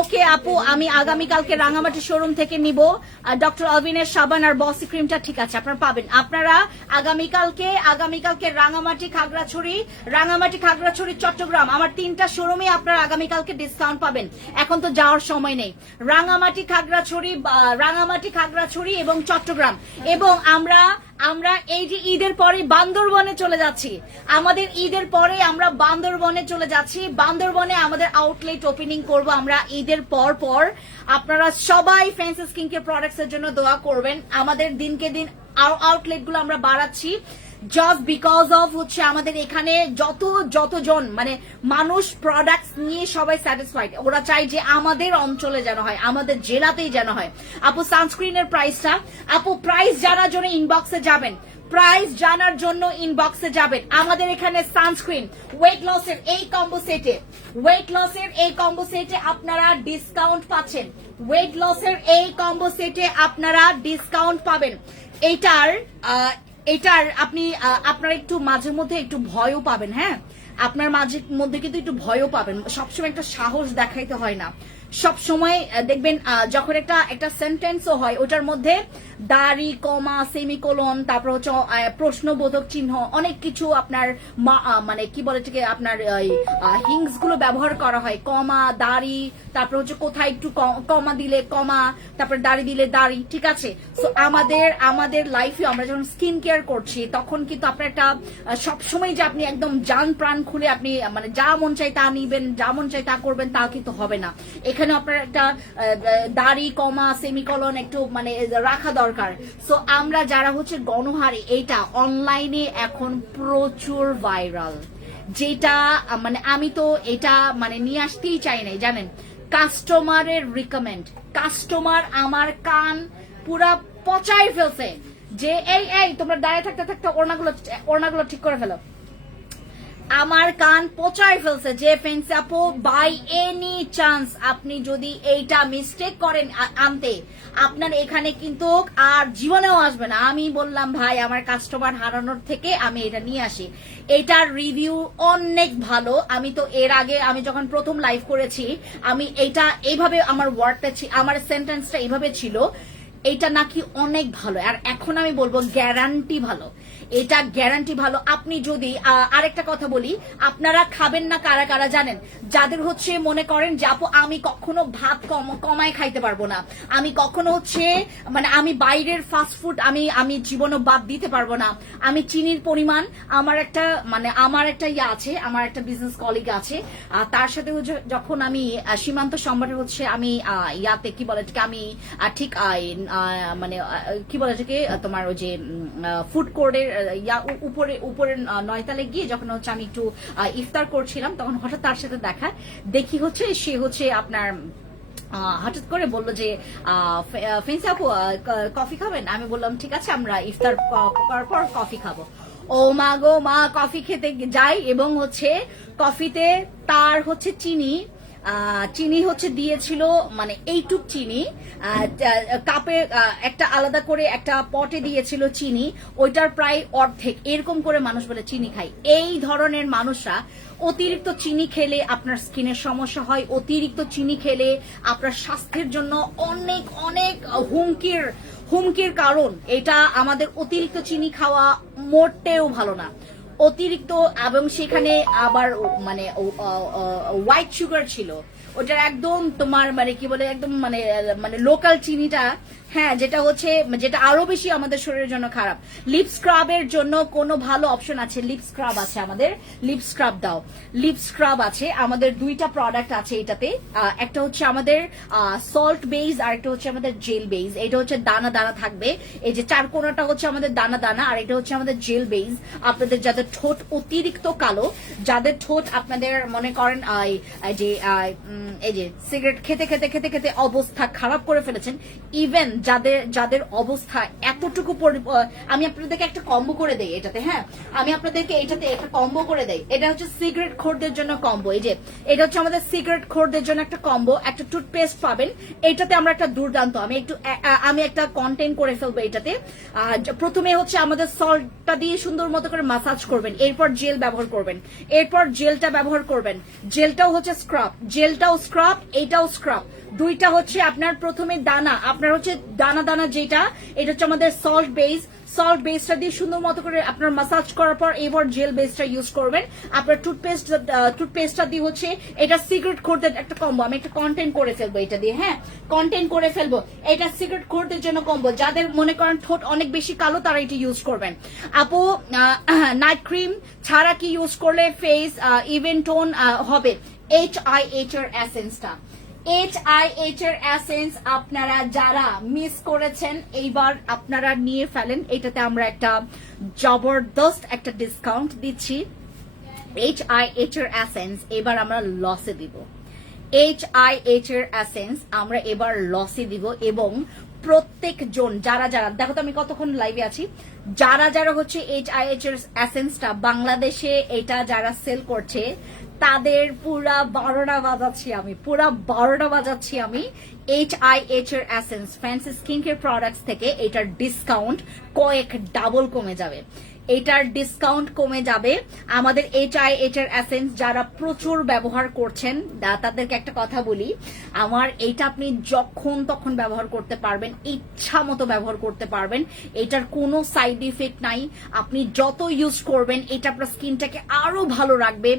ওকে আপু, আমি আগামীকালকে রাঙামাটি শোরুম থেকে নিব ডক্টর অলভিনের সাবান আর বসি ক্রিমটা, ঠিক আছে আপনারা পাবেন। আপনারা আগামীকালকে রাঙামাটি, খাগড়াছড়ি, চট্টগ্রাম, আমার 3টা শোরুমে আপনারা আগামীকালকে ডিসকাউন্ট পাবেন, এখন তো যাওয়ার সময় নেই। রাঙামাটি, খাগড়াছড়ি এবং চট্টগ্রাম, এবং আমরা এই যে ঈদের পরে বান্দরবনে চলে যাচ্ছি, আমাদের ঈদের পরে আমরা বান্দরবনে চলে যাচ্ছি, বান্দরবনে আমাদের আউটলেট ওপেনিং করব আমরা ঈদের পর। আপনারা সবাই ফ্যান্সি স্কিন কেয়ার প্রোডাক্টস এর জন্য দোয়া করবেন, আমাদের দিনকে দিন আউটলেট গুলো আমরা বাড়াচ্ছি, জাস্ট বিকজ অফ হচ্ছে আমাদের এখানে যতজন মানে মানুষ প্রোডাক্টস নিয়ে সবাই স্যাটিসফাইড, ওরা চায় যে আমাদের অঞ্চলে যেন হয়, আমাদের জেলাতেই যেন হয়। আপু সানস্ক্রিনের প্রাইসটা, আপু প্রাইস জানার জন্য ইনবক্সে যাবেন, আমাদের এখানে সানস্ক্রিন ওয়েট লসের এই কম্বো সেটে আপনারা ডিসকাউন্ট পাচ্ছেন, আপনারা ডিসকাউন্ট পাবেন। এটার আপনারা একটু মাঝে মধ্যে একটু ভয়ও পাবেন, হ্যাঁ আপনার মাঝে মধ্যে কিন্তু একটু ভয়ও পাবেন, সবসময় একটা সাহস দেখাইতে হয় না, সব সময় দেখবেন যখন একটা সেন্টেন্সও হয় ওটার মধ্যে দাড়ি, কমা, সেমিকোলন, তারপর হচ্ছে প্রশ্নবোধক চিহ্ন, অনেক কিছু আপনার মানে কি বলে থেকে আপনার হিংস গুলো ব্যবহার করা হয়, কমা, দাড়ি, তারপর হচ্ছে কোথায় একটু কমা দিলে কমা, তারপর দাড়ি দিলে দাড়ি, ঠিক আছে। সো আমাদের লাইফে আমরা যখন স্কিন কেয়ার করছি, তখন কিন্তু আপনার একটা সবসময় যে আপনি একদম জান প্রাণ খুলে আপনি মানে যা মন চাই তা নিবেন, যা মন চাই তা করবেন, তা কিন্তু হবে না। এখানে আপনার একটা দাড়ি, কমা, সেমিকোলন একটু মানে রাখা দরকার। সো আমরা যারা হচ্ছে গণহারে, এইটা অনলাইনে এখন প্রচুর ভাইরাল, যেটা মানে আমি তো এটা মানে নিয়ে আসতেই চাই নাই, জানেন, কাস্টমারের রিকমেন্ড, কাস্টমার আমার কান পুরা পচাই ফেলছে যে এই তোমরা দাঁড়িয়ে থাকতে ওড়নাগুলো ঠিক করে ফেলো, আমার কান পচাই ফেলছে যে ফ্রেন্ডস আপু বাই এনি চান্স আপনি যদি এইটা মিস্টেক করেন আনতে, আপনার এখানে কিন্তু আর জীবনেও আসবে না। আমি বললাম ভাই আমার কাস্টমার হারানোর থেকে আমি এটা নিয়ে আসি, এটার রিভিউ অনেক ভালো। আমি তো এর আগে আমি যখন প্রথম লাইভ করেছি, আমি এইটা এইভাবে আমার ওয়ার্ডটা আমার সেন্টেন্সটা এইভাবে ছিল, এটা নাকি অনেক ভালো, আর এখন আমি বলবো গ্যারান্টি ভালো, এটা গ্যারান্টি ভালো। আপনি যদি আরেকটা কথা বলি, আপনারা খাবেন না কারা কারা জানেন? যাদের হচ্ছে মনে করেন যে আপু আমি কখনো ভাত কমায় খাইতে পারবো না, আমি কখনো হচ্ছে মানে আমি বাইরের ফাস্ট ফুড আমি জীবনে বাদ দিতে পারবো না, আমি চিনির পরিমাণ আমার একটা ইয়ে আছে, আমার একটা বিজনেস কলিগ আছে, তার সাথে যখন আমি সীমান্ত সম্রাটে হচ্ছে আমি ইয়াতে কি বলে আমি ঠিক মানে কি বলে তোমার ওই যে ফুড কোর্টের উপরের 9 তলায় গিয়ে যখন হচ্ছে আমি একটু ইফতার করছিলাম, তখন হঠাৎ তার সাথে দেখি হচ্ছে সে হচ্ছে আপনার হঠাৎ করে বললো যে ফেন্সি আপু কফি খাবেন? আমি বললাম ঠিক আছে, আমরা ইফতার করার পর কফি খাবো। ও মা গো মা, কফি খেতে যাই এবং হচ্ছে কফিতে তার হচ্ছে চিনি হচ্ছে দিয়েছিল মানে এইটুক চিনি, কাপে একটা আলাদা করে একটা পটে দিয়েছিল চিনি, ওইটার প্রায় অর্ধেক। এরকম করে মানুষ বলে চিনি খাই। এই ধরনের মানুষরা অতিরিক্ত চিনি খেলে আপনার স্কিনের সমস্যা হয়, অতিরিক্ত চিনি খেলে আপনার স্বাস্থ্যের জন্য অনেক অনেক হুমকির কারণ। এটা আমাদের অতিরিক্ত চিনি খাওয়া মোটেও ভালো না, অতিরিক্ত। এবং সেখানে আবার মানে হোয়াইট সুগার ছিল, ওটার একদম তোমার মানে কি বলে একদম মানে লোকাল চিনিটা, হ্যাঁ, যেটা আরো বেশি আমাদের শরীরের জন্য খারাপ। লিপ স্ক্রাবের জন্য কোনো ভালো অপশন আছে? লিপ স্ক্রাব আছে আমাদের, লিপ স্ক্রাব দাও। লিপ স্ক্রাব আছে আমাদের, 2টা প্রোডাক্ট আছে এটাতে, একটা হচ্ছে আমাদের সল্ট বেস আর একটা হচ্ছে আমাদের জেল বেস। এটা হচ্ছে দানা দানা থাকবে, এই যে 4 কোণাটা হচ্ছে আমাদের দানা দানা, আর এটা হচ্ছে আমাদের জেল বেস। আপনাদের যাদের ঠোঁট অতিরিক্ত কালো, যাদের ঠোঁট আপনাদের মনে করেন এই যে সিগারেট খেতে খেতে খেতে খেতে অবস্থা খারাপ করে ফেলেছেন, ইভেন যাদের অবস্থা এতটুকু, আমি আপনাদেরকে একটা কম্বো করে দেই এটাতে, হ্যাঁ, আমি আপনাদেরকে এটাতে একটা কম্বো করে দেই। এটা হচ্ছে সিগারেট খোরদের জন্য কম্বো, এই যে এটা হচ্ছে আমাদের সিগারেট খোরদের জন্য একটা কম্বো। একটা টুথপেস্ট পাবেন এটাতে, আমরা একটা দুর্দান্ত, আমি একটা কন্টেন্ট করে ফেলবো এটাতে। প্রথমে হচ্ছে আমাদের সল্টটা দিয়ে সুন্দর মতো করে মাসাজ করবেন, এরপর জেল ব্যবহার করবেন, এরপর জেলটা ব্যবহার করবেন। জেলটাও হচ্ছে স্ক্রাব, জেলটাও স্ক্রাব, এইটাও স্ক্রাব, 2টা হচ্ছে আপনার প্রথমে দানা, আপনার হচ্ছে দানা দানা যেটা, এটা হচ্ছে আমাদের সল্ট বেসটা দিয়ে সুন্দর মতো করে আপনার মাসাজ করার পর এবার জেল বেসটা ইউজ করবেন। আপনার টুথপেস্টটা দিয়ে হচ্ছে এটা সিগারেট খোরদের একটা কম্বো, আমি একটা কন্টেন্ট করে ফেলবো এটা দিয়ে, হ্যাঁ, কন্টেন্ট করে ফেলবো। এটা সিগারেট খোরদের জন্য কম্বো, যাদের মনে করেন ঠোঁট অনেক বেশি কালো তারা এটা ইউজ করবেন। আপু নাইট ক্রিম ছাড়া কি ইউজ করলে ফেস ইভেন টোন হবে? HIH এর এসেন্সটা, HIH এর এসেন্স আপনারা যারা মিস করেছেন এইবার আপনারা নিয়ে ফেলেন। এটাতে আমরা একটা জবরদস্ত একটা ডিসকাউন্ট দিচ্ছি। HIH এর এসেন্স এবার আমরা লসে দিব, HIH এর এসেন্স আমরা এবার লসে দিব। এবং প্রত্যেকজন যারা দেখো তো আমি কতক্ষণ লাইভে আছি, যারা হচ্ছে HIH এর এসেন্সটা বাংলাদেশে এটা যারা সেল করছে তাদের পুরা 12টা বাজাচ্ছি আমি। HIH এর essence fancy skin care products থেকে এটার ডিসকাউন্ট কয়েক ডাবল কমে যাবে, এটার ডিসকাউন্ট কমে যাবে। আমাদের HIH এর এসেন্স যারা প্রচুর ব্যবহার করছেন তাদেরকে একটা কথা বলি, আমার এইটা আপনি যখন তখন ব্যবহার করতে পারবেন, ইচ্ছা মতো ব্যবহার করতে পারবেন, এটার কোনো সাইড ইফেক্ট নাই। আপনি যত ইউজ করবেন এটা আপনার স্কিনটাকে আরো ভালো রাখবে।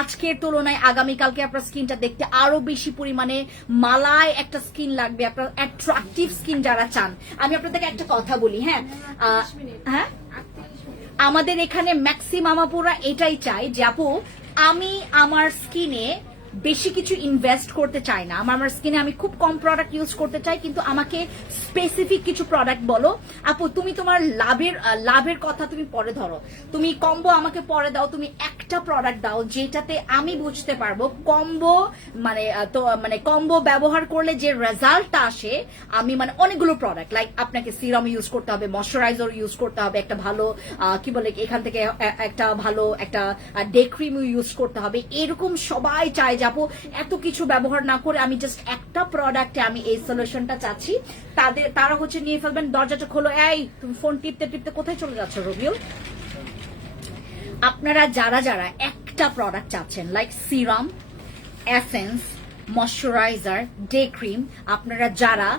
আজকের তুলনায় আগামীকালকে আপনার স্কিনটা দেখতে আরো বেশি পরিমাণে মালায় একটা স্কিন লাগবে, আপনার অ্যাট্রাকটিভ স্কিন যারা চান। আমি আপনাদেরকে একটা কথা বলি, হ্যাঁ, আমাদের এখানে ম্যাক্সিমাম আপুরা এটাই চাই যে আপু আমি আমার স্কিনে বেশি কিছু ইনভেস্ট করতে চাই না, আমার স্কিনে আমি খুব কম প্রোডাক্ট ইউজ করতে চাই, কিন্তু আমাকে স্পেসিফিক কিছু প্রোডাক্ট বলো। আপু তুমি তোমার লাভের কথা তুমি পরে ধরো, তুমি কম্বো আমাকে পরে দাও, তুমি একটা প্রোডাক্ট দাও যেটাতে আমি বুঝতে পারবো কম্বো মানে কম্বো ব্যবহার করলে যে রেজাল্টটা আসে। আমি অনেকগুলো প্রোডাক্ট লাইক আপনাকে সিরাম ইউজ করতে হবে, ময়শ্চারাইজার ইউজ করতে হবে, একটা ভালো কি বলে এখান থেকে একটা ভালো একটা ডে ক্রিম ইউজ করতে হবে, এরকম সবাই চায়। যাবো এত কিছু ব্যবহার না করে আমি জাস্ট একটা প্রোডাক্টে আমি এই সলিউশনটা চাচ্ছি, তারা হচ্ছে নিয়ে ফেলবেন। দরজাটা খোলো, এই তুমি ফোন টিপতে টিপতে কোথায় চলে যাচ্ছ রবিউল? আপনারা যারা একটা প্রোডাক্ট চাচ্ছেন like serum, essence, moisturiser, day cream, আপনারা যারা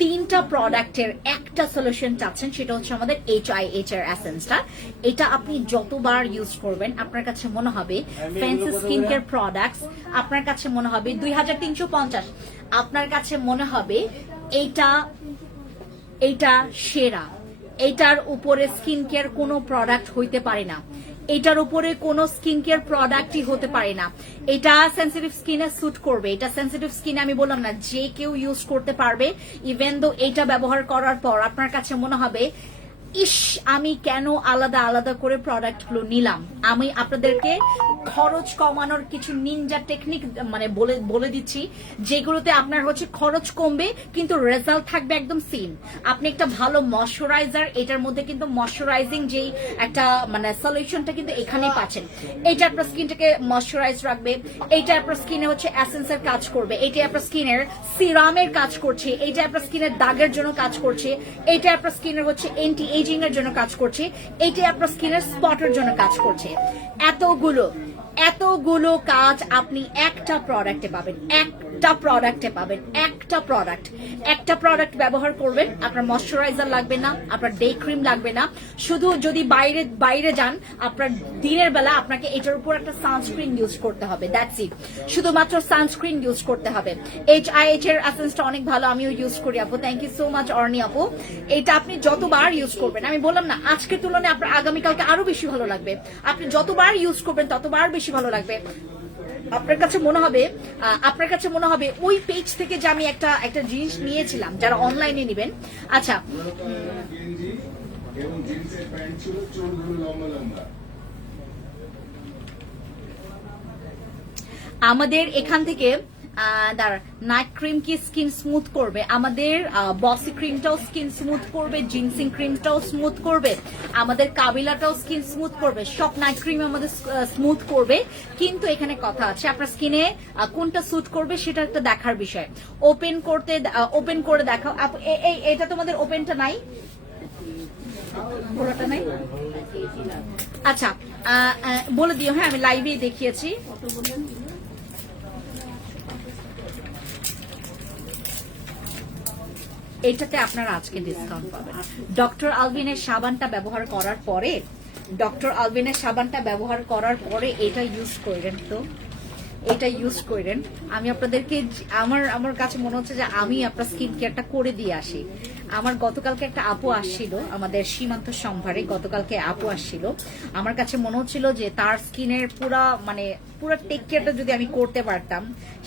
তিনটা প্রোডাক্টের একটা সলিউশন চাচ্ছেন, সেটা হচ্ছে আমাদের HIH এর এসেন্সটা। এটা আপনি যতবার ইউজ করবেন আপনার কাছে মনে হবে ফ্যান্সি স্কিন কেয়ার প্রোডাক্টস, আপনার কাছে মনে হবে 2350, আপনার কাছে মনে হবে এইটা সেরা, এটার উপরে স্কিন কেয়ার কোনো প্রোডাক্ট হইতে পারে না, এটার উপরে কোনো স্কিন কেয়ার প্রোডাক্টই হতে পারে না। এটা সেনসিটিভ স্কিনে স্যুট করবে, এটা সেনসিটিভ স্কিনে আমি বললাম না যে কেউ ইউজ করতে পারবে। ইভেন দো এটা ব্যবহার করার পর আপনার কাছে মনে হবে ইস আমি কেন আলাদা আলাদা করে প্রোডাক্টগুলো নিলাম। আমি আপনাদেরকে খরচ কমানোর কিছু নিনজা টেকনিক মানে বলে দিচ্ছি, যেগুলোতে আপনার হচ্ছে খরচ কমবে কিন্তু রেজাল্ট থাকবে একদম সেম। আপনি একটা ভালো ময়শ্চারাইজার, এটার মধ্যে কিন্তু ময়শ্চারাইজিং যেই একটা মানে সলিউশনটা কিন্তু এখানেই পাচ্ছেন। এইটা আপনার স্কিনটাকে ময়শ্চারাইজ রাখবে, এইটা আপনার স্কিনে হচ্ছে এসেন্সের কাজ করবে, এইটা আপনার স্কিনের সিরামের কাজ করছে, এইটা আপনার স্কিনের দাগের জন্য কাজ করছে, এইটা আপনার স্কিনের হচ্ছে এন্টি এজিং এর জন্য কাজ করছে, এইটা আপনার স্কিনের স্পটের জন্য কাজ করছে। এতগুলো কাজ আপনি একটা প্রোডাক্টে পাবেন, একটা প্রোডাক্ট ব্যবহার করবেন, আপনার ময়শ্চারাইজার লাগবে না, আপনার ডে ক্রিম লাগবে না। শুধু যদি বাইরে যান আপনার দিনের বেলা আপনাকে এটার উপর একটা সানস্ক্রিন ইউজ করতে হবে, দ্যাটস ইট, শুধুমাত্র সানস্ক্রিন ইউজ করতে হবে। HIH এর এসেন্সটা অনেক ভালো, আমিও ইউজ করি আপু, থ্যাংক ইউ সো মাচ অর্নি আপু। এটা আপনি যতবার ইউজ করবেন, আমি বললাম না আজকের তুলনায় আপনার আগামীকালকে আরো বেশি ভালো লাগবে, আপনি যতবার ইউজ করবেন ততবার বেশি ভালো লাগবে। আপনার কাছে মনে হবে ওই পেজ থেকে যে আমি একটা জিনিস নিয়েছিলাম, যারা অনলাইনে নেবেন। আচ্ছা, আমাদের এখান থেকে নাইট ক্রিম কি স্কিন স্মুথ করবে, আমাদের বসি ক্রিমটাও স্কিন স্মুথ করবে, জিনসিং ক্রিমটাও স্মুথ করবে, আমাদের কাবিলাটাও স্কিন স্মুথ করবে, সব নাইট ক্রিম আমাদের স্মুথ করবে। কিন্তু এখানে কথা আছে, আপনার স্কিনে কোনটা স্যুট করবে সেটা একটা দেখার বিষয়। ওপেন করে দেখাও। এটা তোমাদের ওপেনটা নাই, পুরোটা নাই? আচ্ছা বলে দিও, হ্যাঁ আমি লাইভে দেখিয়েছি। এইটাতে আপনারা আজকে ডিসকাউন্ট পাবেন। ডক্টর আলভিনের সাবানটা ব্যবহার করার পরে এটা ইউজ করেন, তো এটা ইউজ করেন। আমি আপনাদেরকে আমার কাছে মনে হচ্ছে যে আমি আপনার স্কিন কেয়ারটা করে দিয়ে আসি। আমার গতকালকে একটা আপু আসছিল, আমাদের সীমান্ত সম্ভারে গতকালকে আপু আসছিল, আমার কাছে মনে হচ্ছিল যে তার স্কিনের পুরো টেক কেয়ারটা যদি আমি করতে পারতাম,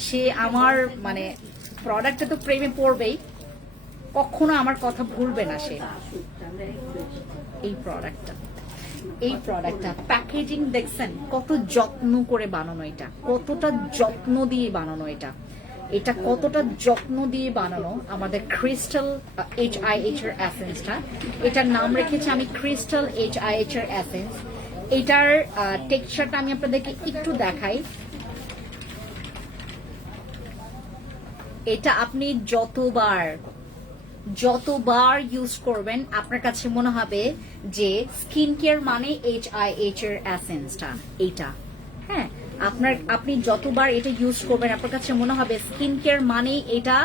সে আমার মানে প্রোডাক্টটা তো প্রেমে পড়বেই, কখনো আমার কথা ভুলবে না সে। এই প্রোডাক্টটা প্যাকেজিং দেখছেন কত যত্ন করে বানানো, এটা কতটা যত্ন দিয়ে বানানো, এটা কতটা যত্ন দিয়ে বানানো। আমাদের ক্রিস্টাল HIH এর এসেন্সটা, এটার নাম রেখেছি আমি ক্রিস্টাল HIH এর এসেন্স। এটার টেক্সচারটা আমি আপনাদেরকে একটু দেখাই। এটা আপনি যতবার ইউজ করবেন আপনার কাছে মনে হবে যে স্কিন কেয়ার মানে HIH এর এসেন্সটা এইটা। হ্যাঁ, আপনি যতবার এটা ইউজ করবেন আপনার কাছে মনে হবে স্কিন কেয়ার মানে এটা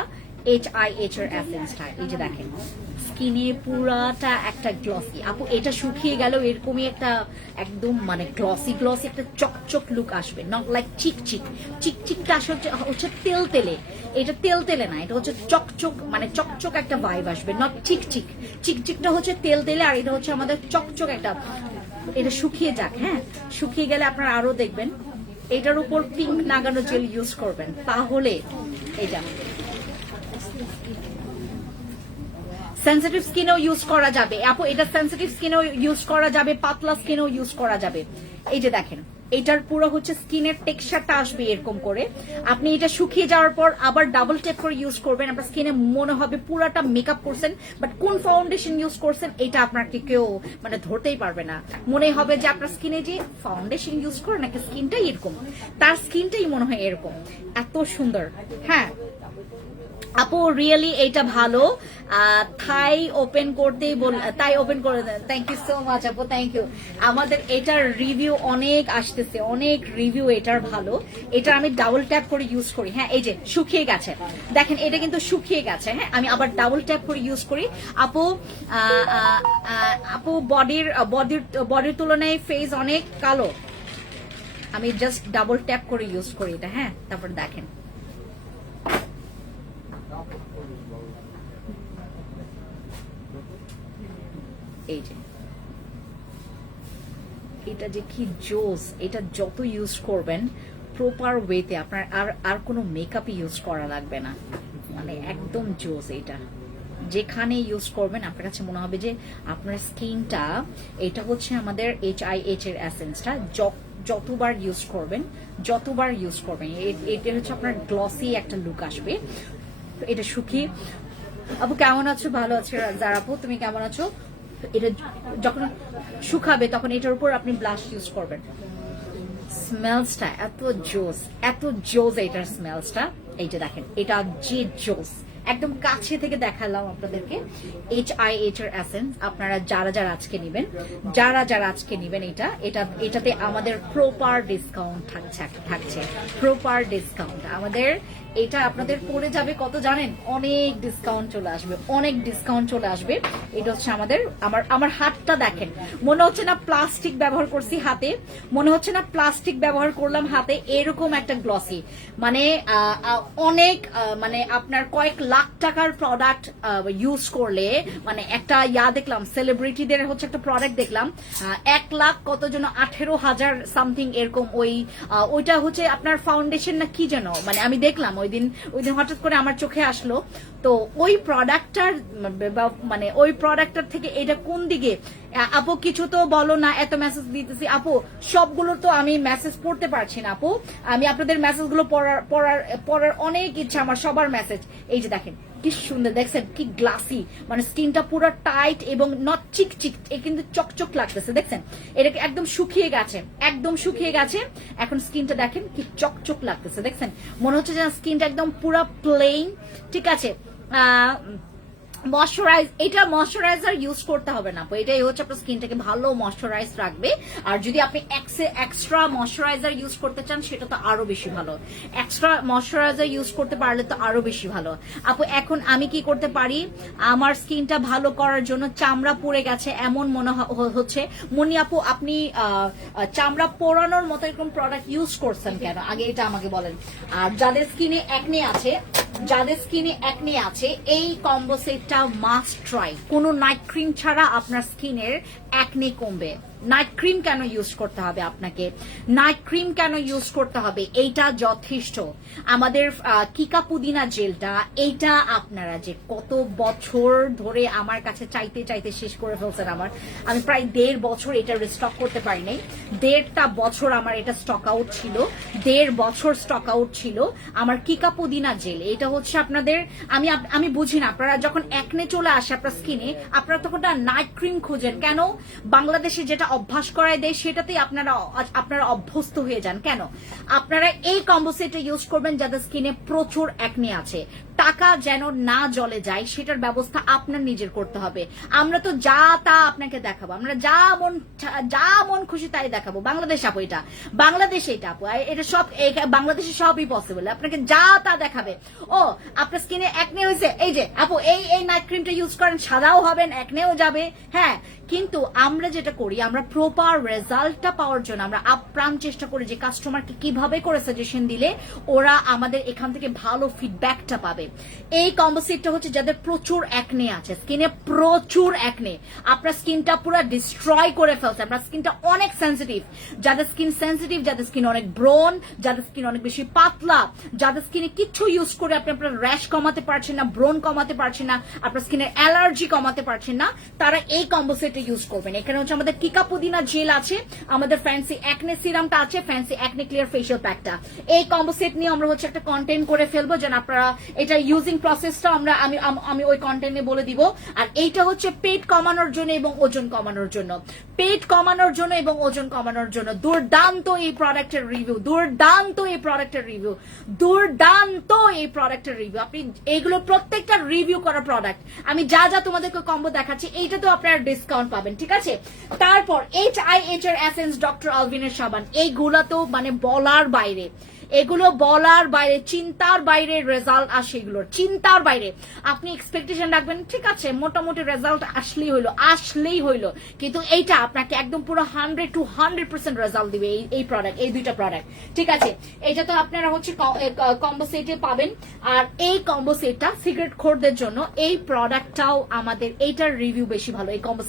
HIH এর এসেন্সটা। এই যে দেখেন স্কিনে পুরাটা একটা গ্লসি, আপু এটা শুকিয়ে গেল এরকমই একটা একদম মানে গ্লসি একটা চকচক লুক আসবে, নট লাইক চিকচিকটা হচ্ছে তেলে, এটা তেলে না, এটা হচ্ছে চকচক একটা ভাইব আসবে, নট চিকচিকটা হচ্ছে তেলে, আর এটা হচ্ছে আমাদের চকচক একটা। এটা শুকিয়ে যাক, হ্যাঁ শুকিয়ে গেলে আপনারা আরো দেখবেন এটার উপর পিঙ্ক নাগানো জেল ইউজ করবেন, তাহলে এটা সেনসিটিভ স্কিনেও ইউজ করা যাবে আপু, এটা সেনসিটিভ স্কিনেও ইউজ করা যাবে, পাতলা স্কিনেও ইউজ করা যাবে। এই যে দেখেন এটার পুরো হচ্ছে স্কিনের টেক্সচারটা আসবে এরকম করে। আপনি এটা শুকিয়ে যাওয়ার পর আবার ডাবল টেপ করে ইউজ করবেন, আপনার স্কিনে মনে হবে পুরাটা মেকআপ করছেন, বাট কোন ফাউন্ডেশন ইউজ করছেন এটা আপনাকে কেউ মানে ধরতেই পারবে না। মনে হবে যে আপনার স্কিনে যে ফাউন্ডেশন ইউজ করে নাকি স্কিনটাই এরকম, তার স্কিনটাই মনে হয় এরকম, এত সুন্দর। হ্যাঁ আপু রিয়েলি এইটা ভালো, থাই ওপেন করতেই তাই ওপেন করে দেন। থ্যাংক ইউ সো মাচ আপু, থ্যাংক ইউ। আমাদের এটার রিভিউ অনেক আসতেছে, অনেক রিভিউ এটার ভালো। এটা আমি ডাবল ট্যাপ করে ইউজ করি। হ্যাঁ এই যে শুকিয়ে গেছে, দেখেন এটা কিন্তু শুকিয়ে গেছে। হ্যাঁ আমি আবার ডাবল ট্যাপ করে ইউজ করি। আপু আপু বডির তুলনায় ফেস অনেক কালো, আমি জাস্ট ডাবল ট্যাপ করে ইউজ করি এটা। হ্যাঁ তারপর দেখেন এই যে এটা যে কি জোস, এটা যত ইউজ করবেন প্রপার ওয়েতে আপনার আর কোনো মেকআপ ইউজ করা লাগবে না, মানে একদম জোস। এটা যেখানে ইউজ করবেন আপনার কাছে মনে হবে যে আপনার স্কিনটা, এটা হচ্ছে আমাদের HIH এর এসেন্সটা, যতবার ইউজ করবেন এটা হচ্ছে আপনার গ্লসি একটা লুক আসবে। এটা শুকিয়ে, আপু কেমন আছো? ভালো আছো যারা। আপু তুমি কেমন আছো? এটা যখন শুকাবে তখন এটার উপর আপনি ব্লাশ ইউজ করবেন। স্মেলসটা এত জোস, এত জোস এটার স্মেলসটা। এই যে দেখেন এটা যে জোস, একদম কাছে থেকে দেখালাম আপনাদেরকে। HIH এর এসেন্স আপনারা যারা আজকে নেবেন এটাতে আমাদের প্রপার ডিসকাউন্ট থাকছে প্রপার ডিসকাউন্ট আমাদের। এটা আপনাদের পড়ে যাবে কত জানেন? অনেক ডিসকাউন্ট চলে আসবে। এটা হচ্ছে আমার হাতটা দেখেন, মনে হচ্ছে না প্লাস্টিক ব্যবহার করছি হাতে, মনে হচ্ছে না প্লাস্টিক ব্যবহার করলাম হাতে, এরকম একটা গ্লসি, মানে অনেক মানে আপনার কয়েক লাখ টাকার প্রোডাক্ট ইউজ করলে, মানে একটা দেখলাম সেলিব্রিটিদের হচ্ছে একটা প্রোডাক্ট দেখলাম 1 লাখ কত যেন 18,000 সামথিং এরকম। ওইটা হচ্ছে আপনার ফাউন্ডেশন না কি যেন, মানে আমি দেখলাম ওই দিন হঠাৎ করে আমার চোখে আসলো। তো ওই প্রোডাক্টটার থেকে এটা কোন দিকে? আপু কিছু তো বলো না, এত মেসেজ দিতেছি আপু, সবগুলো তো আমি মেসেজ পড়তে পারছি না আপু। আমি আপনাদের মেসেজগুলো পড়ার অনেক ইচ্ছা আমার, সবার মেসেজ। এই যে দেখেন কি সুন্দর, দেখছেন কি গ্লাসি, মানে স্কিনটা পুরো টাইট এবং নট চিক, কিন্তু চকচক লাগতেছে। দেখছেন এটাকে একদম শুকিয়ে গেছে, এখন স্কিনটা দেখেন কি চকচক লাগতেছে। দেখছেন মনে হচ্ছে যে স্কিনটা একদম পুরো প্লেন। ঠিক আছে, ময়শ্চারাইজার ইউজ করতে হবে না, এটাই হচ্ছে আপনার স্কিনটাকে ভালো ময়শ্চারাইজ রাখবে। আর যদি আপনি এক্সট্রা ময়শ্চারাইজার ইউজ করতে চান সেটা তো আরো বেশি ভালো, এক্সট্রা ময়শ্চারাইজার ইউজ করতে পারলে তো আরো বেশি ভালো। আপু এখন আমি কি করতে পারি আমার স্কিনটা ভালো করার জন্য? চামড়া পুড়ে গেছে এমন মনে হচ্ছে। মনি আপু আপনি চামড়া পোড়ানোর মতো এরকম প্রোডাক্ট ইউজ করছেন কেন, আগে এটা আমাকে বলেন। আর যাদের স্কিনে একনে আছে এই কম্বো সেটটা মাস্ট ট্রাই। কোনো নাইট ক্রিম ছাড়া আপনার স্কিনের একনে কমবে। নাইট ক্রিম কেন ইউজ করতে হবে আপনাকে? এইটা যথেষ্ট। আমাদের কিকা পুদিনা জেলটা, এইটা আপনারা যে কত বছর ধরে আমার কাছে চাইতে শেষ করে ফেলছেন। আমি প্রায় 1.5 বছর এটা রিস্টক করতে পারি নাই। 1.5টা বছর আমার এটা স্টক আউট ছিল। আমার কিকা পুদিনা জেল, এটা হচ্ছে আপনাদের, আমি বুঝি না, আপনারা যখন একনে চলে আসে আপনার স্কিনে, আপনারা তখন নাইট ক্রিম খোঁজেন কেন? বাংলাদেশে যেটা অভ্যাস করায় দেয় সেটাতেই আপনারা অভ্যস্ত হয়ে যান কেন? আপনারা এই কম্বো সেটটা ইউজ করবেন যাদের স্কিনে প্রচুর একনে আছে। টাকা যেন না জলে যায় সেটার ব্যবস্থা আপনার নিজের করতে হবে। আমরা তো যা তা আপনাকে দেখাবো, আমরা যা মন খুশি তাই দেখাবো। বাংলাদেশ আপু, এটা সব বাংলাদেশে সবই পসিবল। আপনাকে যা তা দেখাবে। ও আপনার স্কিনে একনে হয়েছে, এই যে আপু এই নাইট ক্রিমটা ইউজ করেন, সাদাও হবেন, একনেও যাবে। হ্যাঁ, কিন্তু আমরা যেটা করি, আমরা প্রপার রেজাল্টটা পাওয়ার জন্য আমরা আপ্রাণ চেষ্টা করি যে কাস্টমারকে কিভাবে করে সাজেশন দিলে ওরা আমাদের এখান থেকে ভালো ফিডব্যাকটা পাবে। এই কম্বো সেটটা হচ্ছে যাদের প্রচুর একনে আছে, স্কিনে প্রচুর একনে, আপনার স্কিনটা পুরো ডিস্ট্রয় করে ফেলছে, আপনার স্কিনটা অনেক সেন্সিটিভ। যাদের স্কিন সেন্সিটিভ, যাদের স্কিন অনেক ব্রন, যাদের স্কিন অনেক বেশি পাতলা, যাদের স্কিনে কিচ্ছু ইউজ করে আপনি আপনার র্যাশ কমাতে পারছেন না, ব্রন কমাতে পারছেন না, আপনার স্কিনের অ্যালার্জি কমাতে পারছেন না, তারা এই কম্বো সেটটা ইউজ করবেন। এখানে হচ্ছে আমাদের কিকা পুদিনা জেল আছে, আমাদের ফ্যান্সি একনে সিরামটা আছে, ফ্যান্সি একনে ক্লিয়ার ফেশিয়াল প্যাকটা। এই কম্বো সেট নিয়ে আমরা হচ্ছে একটা কন্টেন্ট করে ফেলবো যেন আপনারা এটা ইউজিং প্রসেসটা আমি ওই কন্টেন্টে বলে দিব। আর এইটা হচ্ছে পেট কমানোর জন্য এবং ওজন কমানোর জন্য, পেট কমানোর জন্য এবং ওজন কমানোর জন্য দুর্দান্ত এই প্রোডাক্টের রিভিউ, দুর্দান্ত এই প্রোডাক্টের রিভিউ, দুর্দান্ত এই প্রোডাক্টের রিভিউ। আপনি এইগুলো প্রত্যেকটা রিভিউ করা প্রোডাক্ট, আমি যা যা তোমাদেরকে কম্বো দেখাচ্ছি এইটা তো আপনারা ডিসকাউন্ট পাবেন, ঠিক আছে। তারপর HIH এর এসেন্স ডক্টর আলভিনের সাবান, এইগুলা তো মানে বলার বাইরে, এগুলো বলার বাইরে, চিন্তার বাইরে রেজাল্ট আসে, এগুলোর চিন্তার বাইরে। আপনি এক্সপেকটেশন রাখবেন, ঠিক আছে মোটামুটি রেজাল্ট আসলেই হইলো, কিন্তু এইটা আপনাকে একদম পুরো 100 to 100% রেজাল্ট দিবে এই প্রোডাক্ট, এই দুইটা প্রোডাক্ট, ঠিক আছে। এটা তো আপনারা হচ্ছে কম্বো সেটে পাবেন। আর এই কম্বো সেটটা সিগারেট খোরদের জন্য, এই প্রোডাক্টটাও আমাদের এইটার রিভিউ বেশি ভালো, এই কম্বো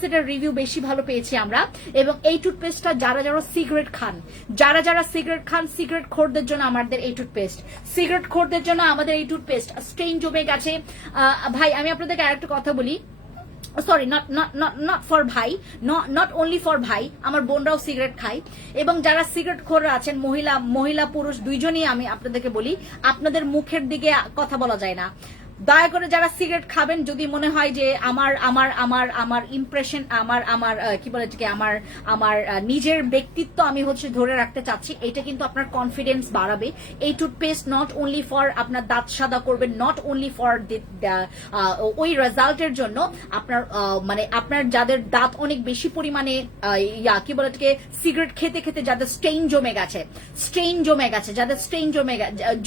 সেটের রিভিউ বেশি ভালো পেয়েছি আমরা। এবং এই টুথপেস্টটা যারা সিগারেট খান, যারা সিগারেট খান, সিগারেট খোরদের জন্য আমাদের এই টুথপেস্ট, সিগারেট খোরদের জন্য আমাদের এই টুথপেস্ট। স্টেইন জমে গেছে ভাই, আমি আপনাদেরকে আরেকটা কথা বলি, সরি নট ফর ভাই, নট অনলি ফর ভাই, আমার বোনরাও সিগারেট খায়। এবং যারা সিগারেট খোররা আছেন, মহিলা পুরুষ দুইজনই, আমি আপনাদেরকে বলি আপনাদের মুখের দিকে কথা বলা যায় না। দয়া করে যারা সিগারেট খাবেন, যদি মনে হয় যে আমার ইমপ্রেশন, আমার কি বলে এটাকে, আমার নিজের ব্যক্তিত্ব আমি হচ্ছে ধরে রাখতে চাচ্ছি, এটা কিন্তু আপনার কনফিডেন্স বাড়াবে। এই টুথপেস্ট নট অনলি ফর আপনার দাঁত সাদা করবে, নট অনলি ফর ওই রেজাল্টের জন্য, আপনার মানে আপনার যাদের দাঁত অনেক বেশি পরিমাণে কি বলে এটাকে, সিগারেট খেতে খেতে যাদের স্টেইন জমে গেছে, যাদের স্টেইন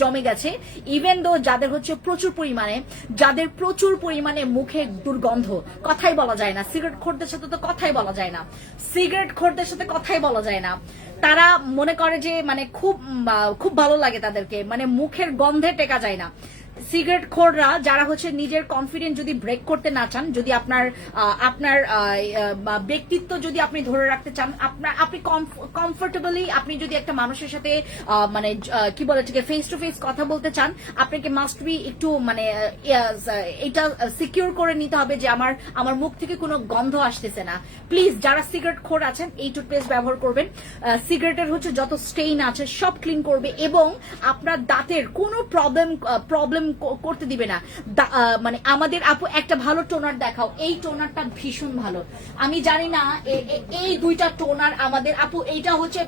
জমে গেছে, ইভেন দো যাদের হচ্ছে প্রচুর পরিমাণে মুখে দুর্গন্ধ, কথাই বলা যায় না, সিগারেট খোরদের সাথে তো কথাই বলা যায় না, তারা মনে করে যে মানে খুব ভালো লাগে তাদেরকে, মানে মুখের গন্ধে টেকা যায় না। সিগারেট খোররা যারা হচ্ছে নিজের কনফিডেন্স যদি ব্রেক করতে না চান, যদি আপনার ব্যক্তিত্ব যদি আপনি ধরে রাখতে চান, আপনি কমফোর্টেবলি আপনি যদি একটা মানুষের সাথে মানে কি বলে এটাকে ফেস টু ফেস কথা বলতে চান, আপনাকে মাস্ট বি একটু মানে এটা সিকিউর করে নিতে হবে যে আমার মুখ থেকে কোনো গন্ধ আসতেছে না। প্লিজ যারা সিগারেট খোর আছেন এই টুথপেস্ট ব্যবহার করবেন। সিগারেটের হচ্ছে যত স্টেইন আছে সব ক্লিন করবে এবং আপনার দাঁতের কোনো প্রবলেম করতে দিবে না। মানে আমাদের আপু একটা ভালো টোনার দেখাও, এই টোনারটা ভীষণ ভালো। আমি জানি না এই দুইটা টোনার আমাদের আপু, এইটা হচ্ছে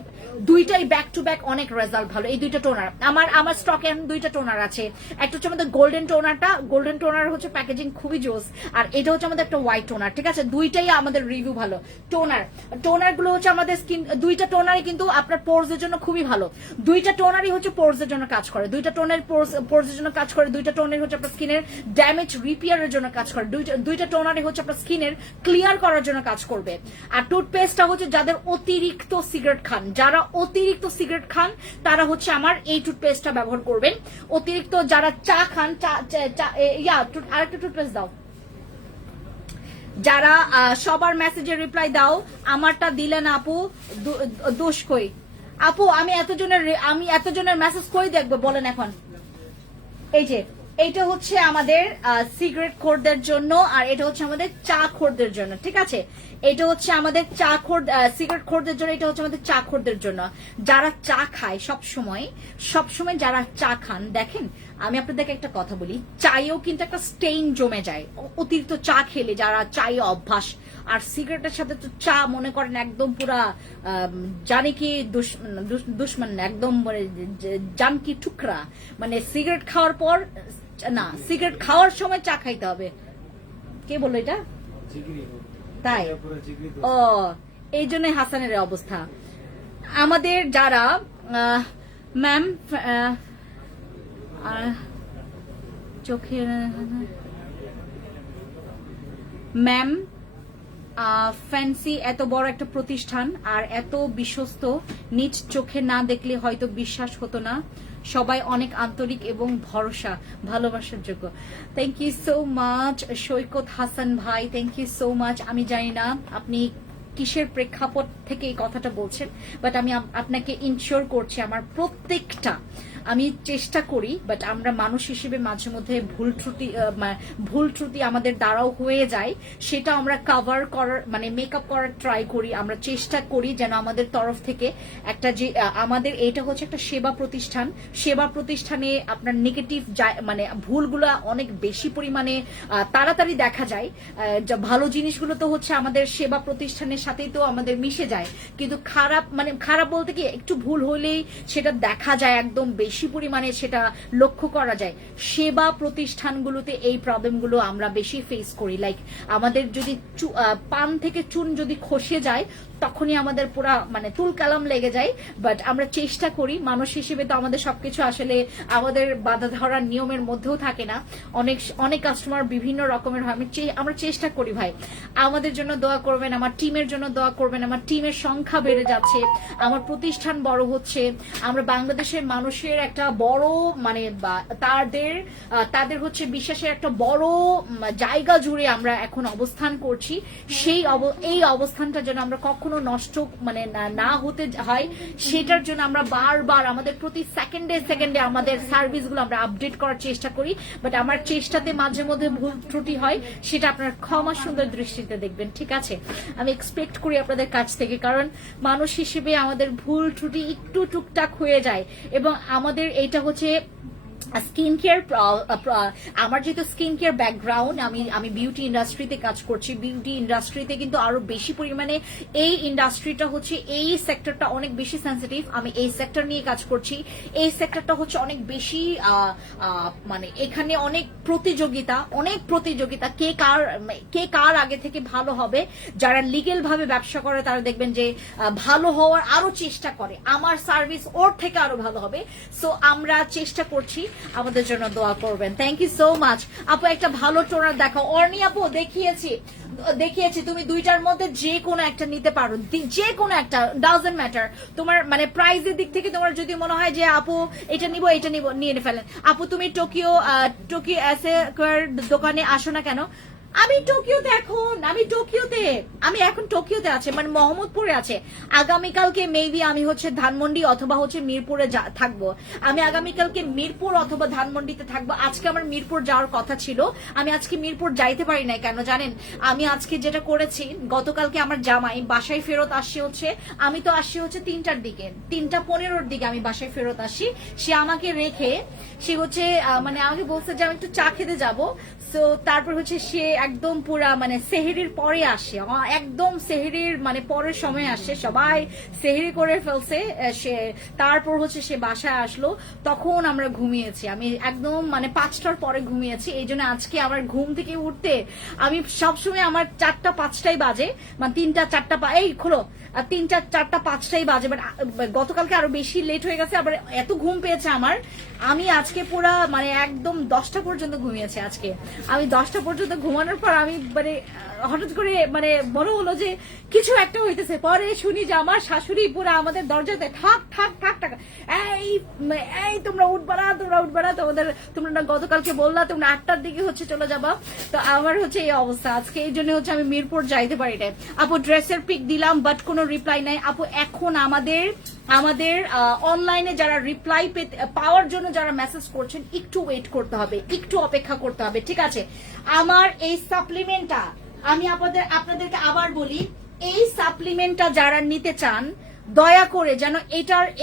দুইটাই ব্যাক টু ব্যাক অনেক রেজাল্ট ভালো। এই দুইটা টোনার আমার স্টকে দুইটা টোনার আছে, একটা হচ্ছে আমাদের গোল্ডেন টোনার হচ্ছে প্যাকেজিং খুবই জোস, আর এটা হচ্ছে আমাদের একটা হোয়াইট টোনার, ঠিক আছে। দুইটাই আমাদের রিভিউ ভালো। টোনার গুলো হচ্ছে আমাদের স্কিন, দুইটা টোনারই কিন্তু আপনার পোরস এর জন্য খুবই ভালো। দুইটা টোনারই হচ্ছে পোরস এর জন্য কাজ করে, দুইটা টোনের পোরস এর জন্য কাজ করে, দুইটা টোনের হচ্ছে আপনার স্কিনের ড্যামেজ রিপেয়ারের জন্য কাজ করে, দুইটা টোনারই হচ্ছে আপনার স্কিনের ক্লিয়ার করার জন্য কাজ করবে। আর টুথপেস্টটা হচ্ছে যাদের অতিরিক্ত সিগারেট খান তারা হচ্ছে আমার এই টুথপেস্টটা ব্যবহার করবেন। অতিরিক্ত যারা চা খান, আরেকটা টুথপেস্ট দাও, যারা সবার মেসেজে রিপ্লাই দাও, আমারটা দিলে না আপু, দোষ কই আপু, আমি এতজনের মেসেজ কই দেখবো বলেন এখন। এই যে এইটা হচ্ছে আমাদের সিগারেট খোরদের জন্য, আর এটা হচ্ছে আমাদের চা খোরদের জন্য, ঠিক আছে। এটা হচ্ছে আমাদের সিগারেট খোরদের জন্য, এটা হচ্ছে আমাদের চা খোরদের জন্য। যারা চা খায় সবসময় যারা চা খান, দেখেন আমি আপনাদেরকে একটা কথা বলি, চায়েও কিন্তু একটা স্টেইন জমে যায় অতিরিক্ত চা খেলে, যারা চায়ে অভ্যাস। আর সিগারেটের সাথে তো চা মনে করেন একদম পুরা জানি কি দুশ্মন, একদম জান কি টুকরা, মানে সিগারেট খাওয়ার পর না, সিগারেট খাওয়ার সময় চা খাইতে হবে। কে বললো এটা? তাই ও, এই জন্য হাসানের অবস্থা। আমাদের যারা ম্যাম চোখের ম্যাম ফ্যান্সি এত বড় একটা প্রতিষ্ঠান আর এত বিশ্বস্ত, নিজ চোখে না দেখলে হয়তো বিশ্বাস হতো না। সবাই অনেক আন্তরিক এবং ভালোবাসার যোগ্য। থ্যাংক ইউ সো মাচ সৈকত হাসান ভাই, থ্যাংক ইউ সো মাচ। আমি জানি না আপনি কিসের প্রেক্ষাপট থেকে এই কথাটা বলছেন, বাট আমি আপনাকে ইনশিওর করছি আমার আমি চেষ্টা করি, বাট আমরা মানুষ হিসেবে মাঝে মধ্যে ভুল ত্রুটি আমাদের দ্বারাও হয়ে যায়, সেটা আমরা কাভার করার মানে মেকআপ করার ট্রাই করি। আমরা চেষ্টা করি যেন আমাদের তরফ থেকে একটা যে আমাদের এটা হচ্ছে একটা সেবা প্রতিষ্ঠান, সেবা প্রতিষ্ঠানে আপনার নেগেটিভ মানে ভুলগুলো অনেক বেশি পরিমাণে তাড়াতাড়ি দেখা যায়। ভালো জিনিসগুলো তো হচ্ছে আমাদের সেবা প্রতিষ্ঠানের সাথেই তো আমাদের মিশে যায়, কিন্তু খারাপ বলতে কি একটু ভুল হলেই সেটা দেখা যায়, একদম বেশি পরিমাণে সেটা লক্ষ্য করা যায়। সেবা প্রতিষ্ঠানগুলোতে এই প্রবলেমগুলো আমরা বেশি ফেস করি। লাইক আমাদের যদি পান থেকে চুন যদি খসে যায় তখনই আমাদের পুরা মানে তুল কালাম লেগে যায়। বাট আমরা চেষ্টা করি, মানুষ হিসেবে তো আমাদের সবকিছু আসলে আমাদের বাধা ধরার নিয়মের মধ্যেও থাকে না। অনেক কাস্টমার বিভিন্ন রকমের হয়, আমরা চেষ্টা করি ভাই। আমাদের জন্য দোয়া করবেন, আমার টিমের জন্য দোয়া করবেন। আমার টিমের সংখ্যা বেড়ে যাচ্ছে, আমার প্রতিষ্ঠান বড় হচ্ছে, আমরা বাংলাদেশের মানুষের একটা বড় মানে তাদের হচ্ছে বিশ্বাসের একটা বড় জায়গা জুড়ে আমরা এখন অবস্থান করছি। এই অবস্থানটা যেন আমরা কখনো নষ্ট মানে না হতে হয়, সেটার জন্য আমরা বারবার আমাদের প্রতি সেকেন্ডে আমাদের সার্ভিসগুলো আমরা আপডেট করার চেষ্টা করি। বাট আমার চেষ্টাতে মাঝে মধ্যে ভুল ত্রুটি হয়, সেটা আপনার ক্ষমা সুন্দর দৃষ্টিতে দেখবেন, ঠিক আছে? আমি এক্সপেক্ট করি আপনাদের কাছ থেকে, কারণ মানুষ হিসেবে আমাদের ভুল ত্রুটি একটু টুকটাক হয়ে যায়। এবং আমাদের এটা হচ্ছে স্কিন কেয়ার, আমার যেহেতু স্কিন কেয়ার ব্যাকগ্রাউন্ড, আমি বিউটি ইন্ডাস্ট্রিতে কাজ করছি। বিউটি ইন্ডাস্ট্রিতে কিন্তু আরো বেশি পরিমাণে এই ইন্ডাস্ট্রিটা হচ্ছে, এই সেক্টরটা অনেক বেশি সেন্সিটিভ। আমি এই সেক্টর নিয়ে কাজ করছি। এই সেক্টরটা হচ্ছে অনেক বেশি মানে এখানে অনেক প্রতিযোগিতা, কে কার আগে থেকে ভালো হবে। যারা লিগেল ভাবে ব্যবসা করে তারা দেখবেন যে ভালো হওয়ার আরো চেষ্টা করে, আমার সার্ভিস ওর থেকে আরো ভালো হবে। সো আমরা চেষ্টা করছি, আমাদের জন্য দোয়া করবেন। Thank you so much. আপু একটা ভালো টোনার দেখাও। অর্নি আপু দেখিয়েছি তুমি দুইটার মধ্যে যে কোনো একটা নিতে পারো, যে কোনো একটা, ডাজন্ট ম্যাটার। তোমার মানে প্রাইসের দিক থেকে তোমার যদি মনে হয় যে আপু এটা নিব নিয়ে ফেলেন। আপু তুমি টোকিও দোকানে আসো না কেন? আমি এখন টোকিওতে আছে, মানে মোহাম্মদপুরে আছে। আগামীকালকে মেবি আমি হচ্ছে ধানমন্ডি অথবা হচ্ছে মিরপুরে থাকবো। আমি আগামীকালকে মিরপুর অথবা ধানমন্ডিতে থাকবো। আজকে আমার মিরপুর যাওয়ার কথা ছিল, আমি আজকে মিরপুর যাইতে পারি নাই। কেন জানেন? আমি আজকে যেটা করেছি, গতকালকে আমার জামাই বাসায় ফেরত আসছে হচ্ছে, আমি তো আসছি হচ্ছে 3টার দিকে, 3:15 দিকে আমি বাসায় ফেরত আসি। সে আমাকে রেখে সে হচ্ছে মানে আমাকে বলছে যে আমি একটু চা খেতে যাবো। তো তারপর হচ্ছে সে একদম পুরা মানে সেহেরির পরে আসে, একদম সেহেরির মানে পরের সময় আসে, সবাই সেহেরি করে ফেলছে। তারপর হচ্ছে সে বাসায় আসলো, তখন আমরা ঘুমিয়েছি। আমি একদম মানে 5টার পরে ঘুমিয়েছি। এই জন্য আজকে আমার ঘুম থেকে উঠতে আমি সবসময় আমার 4টা 5টাই বাজে, মানে 3টা 4টা এই খোলো 3টা 4টা 5টাই বাজে। বাট গতকালকে আরো বেশি লেট হয়ে গেছে, আবার এত ঘুম পেয়েছে আমার। আমি আজকে পুরা মানে একদম 10টা পর্যন্ত ঘুমিয়েছি। আজকে আমি 10টা পর্যন্ত ঘুমানোর পর আমি মানে হঠাৎ করে মানে মনে হলো যে কিছু একটা হইতেছে। পরে শুনি যে আমার শাশুড়ি পুরো আমাদের দরজাতে ঠাক ঠাক ঠাক ঠাক, এই তোমরা উঠবা না, তোমরা গতকালকে বললা তোমরা 8টার দিকে হচ্ছে চলে যাবা। তো আমার হচ্ছে এই অবস্থা আজকে, এই জন্য হচ্ছে আমি মিরপুর যাইতে পারি না। আপু ড্রেসের পিক দিলাম, বাট কোনো রিপ্লাই নাই। আপু এখন আমাদের অনলাইনে যারা রিপ্লাই পাওয়ার জন্য যারা মেসেজ করছেন, একটু ওয়েট করতে হবে, একটু অপেক্ষা করতে হবে, ঠিক আছে? আমার এই সাপ্লিমেন্টটা আমি আপনাদেরকে আবার বলি, এই সাপ্লিমেন্টটা যারা নিতে চান দয়া করে যেন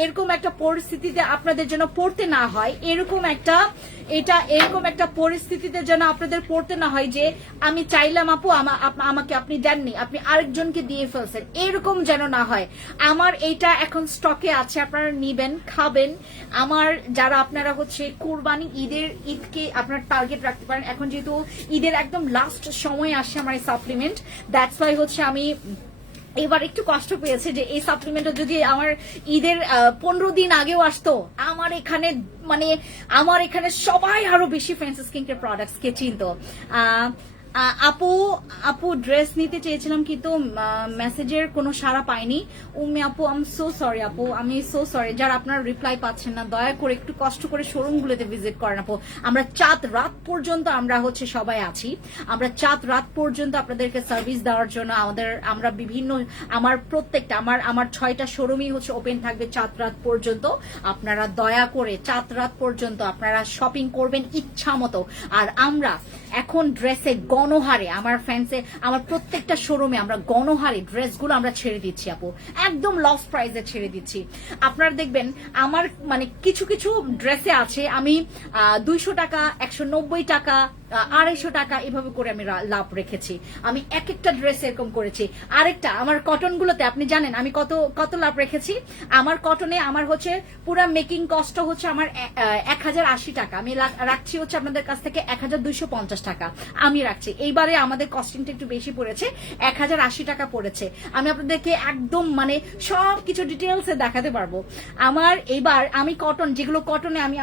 এরকম একটা পরিস্থিতিতে আপনাদের জন্য পড়তে না হয়, এরকম একটা পরিস্থিতিতে যেন আপনাদের পড়তে না হয় যে আমি চাইলাম আপু আমাকে আপনি দেননি, আপনি আরেকজনকে দিয়ে ফেলছেন, এরকম যেন না হয়। আমার এইটা এখন স্টকে আছে, আপনারা নিবেন, খাবেন। আমার যারা আপনারা হচ্ছে কুরবানি ঈদকে আপনার টার্গেট রাখতে পারেন। এখন যেহেতু ঈদের একদম লাস্ট সময় আসছে আমার এই সাপ্লিমেন্ট, দ্যাটস ওয়াই হচ্ছে আমি এবার একটু কষ্ট পেয়েছে যে এই সাপ্লিমেন্টটা যদি আমার ঈদের 15 দিন আগেও আসতো, আমার এখানে সবাই আরো বেশি ফ্যান্সি স্কিন কেয়ার প্রোডাক্টস কে চিনতো। আপু আপু ড্রেস নিতে চেয়েছিলাম কিন্তু মেসেজের কোনো সাড়া পাইনি। উম্মি আপু আই এম সো সরি আপু, আমি সো সরি। যারা আপনারা রিপ্লাই পাচ্ছেন না, দয়া করে একটু কষ্ট করে শোরুমগুলোতে ভিজিট করেন আপু। আমরা চাঁদ রাত পর্যন্ত আমরা সবাই আছি। আমরা চাঁদ রাত পর্যন্ত আপনাদেরকে সার্ভিস দেওয়ার জন্য আমরা বিভিন্ন আমার প্রত্যেকটা আমার 6টা শোরুমই ওপেন থাকবে চাঁদ রাত পর্যন্ত। আপনারা দয়া করে চাঁদ রাত পর্যন্ত আপনারা শপিং করবেন ইচ্ছা মতো। আর আমরা এখন ড্রেসে গণহারে আমার ফ্যান্সে আমার প্রত্যেকটা শোরুমে আমরা গণহারে ড্রেসগুলো আমরা ছেড়ে দিচ্ছি আপু, একদম লস প্রাইসে ছেড়ে দিচ্ছি। আপনারা দেখবেন আমার মানে কিছু কিছু ড্রেসে আছে আমি 200 টাকা, 190 টাকা, 250 টাকা এভাবে করে আমি লাভ রেখেছি। আমি এক একটা ড্রেস এরকম করেছি। আরেকটা আমার কটন গুলোতে আপনি জানেন আমি কত লাভ রেখেছি। আমার কটনে আমার পুরো মেকিং কস্ট আমার 1080 টাকা, আমি রাখছি আপনাদের কাছ থেকে 1250 টাকা আমি রাখছি। এইবারে আমাদের কস্টিংটা একটু বেশি পড়েছে, 1080 টাকা পড়েছে। আমি আপনাদেরকে একদম মানে সবকিছু ডিটেলসে দেখাতে পারবো। আমার এইবার আমি কটন যেগুলো কটনে আমি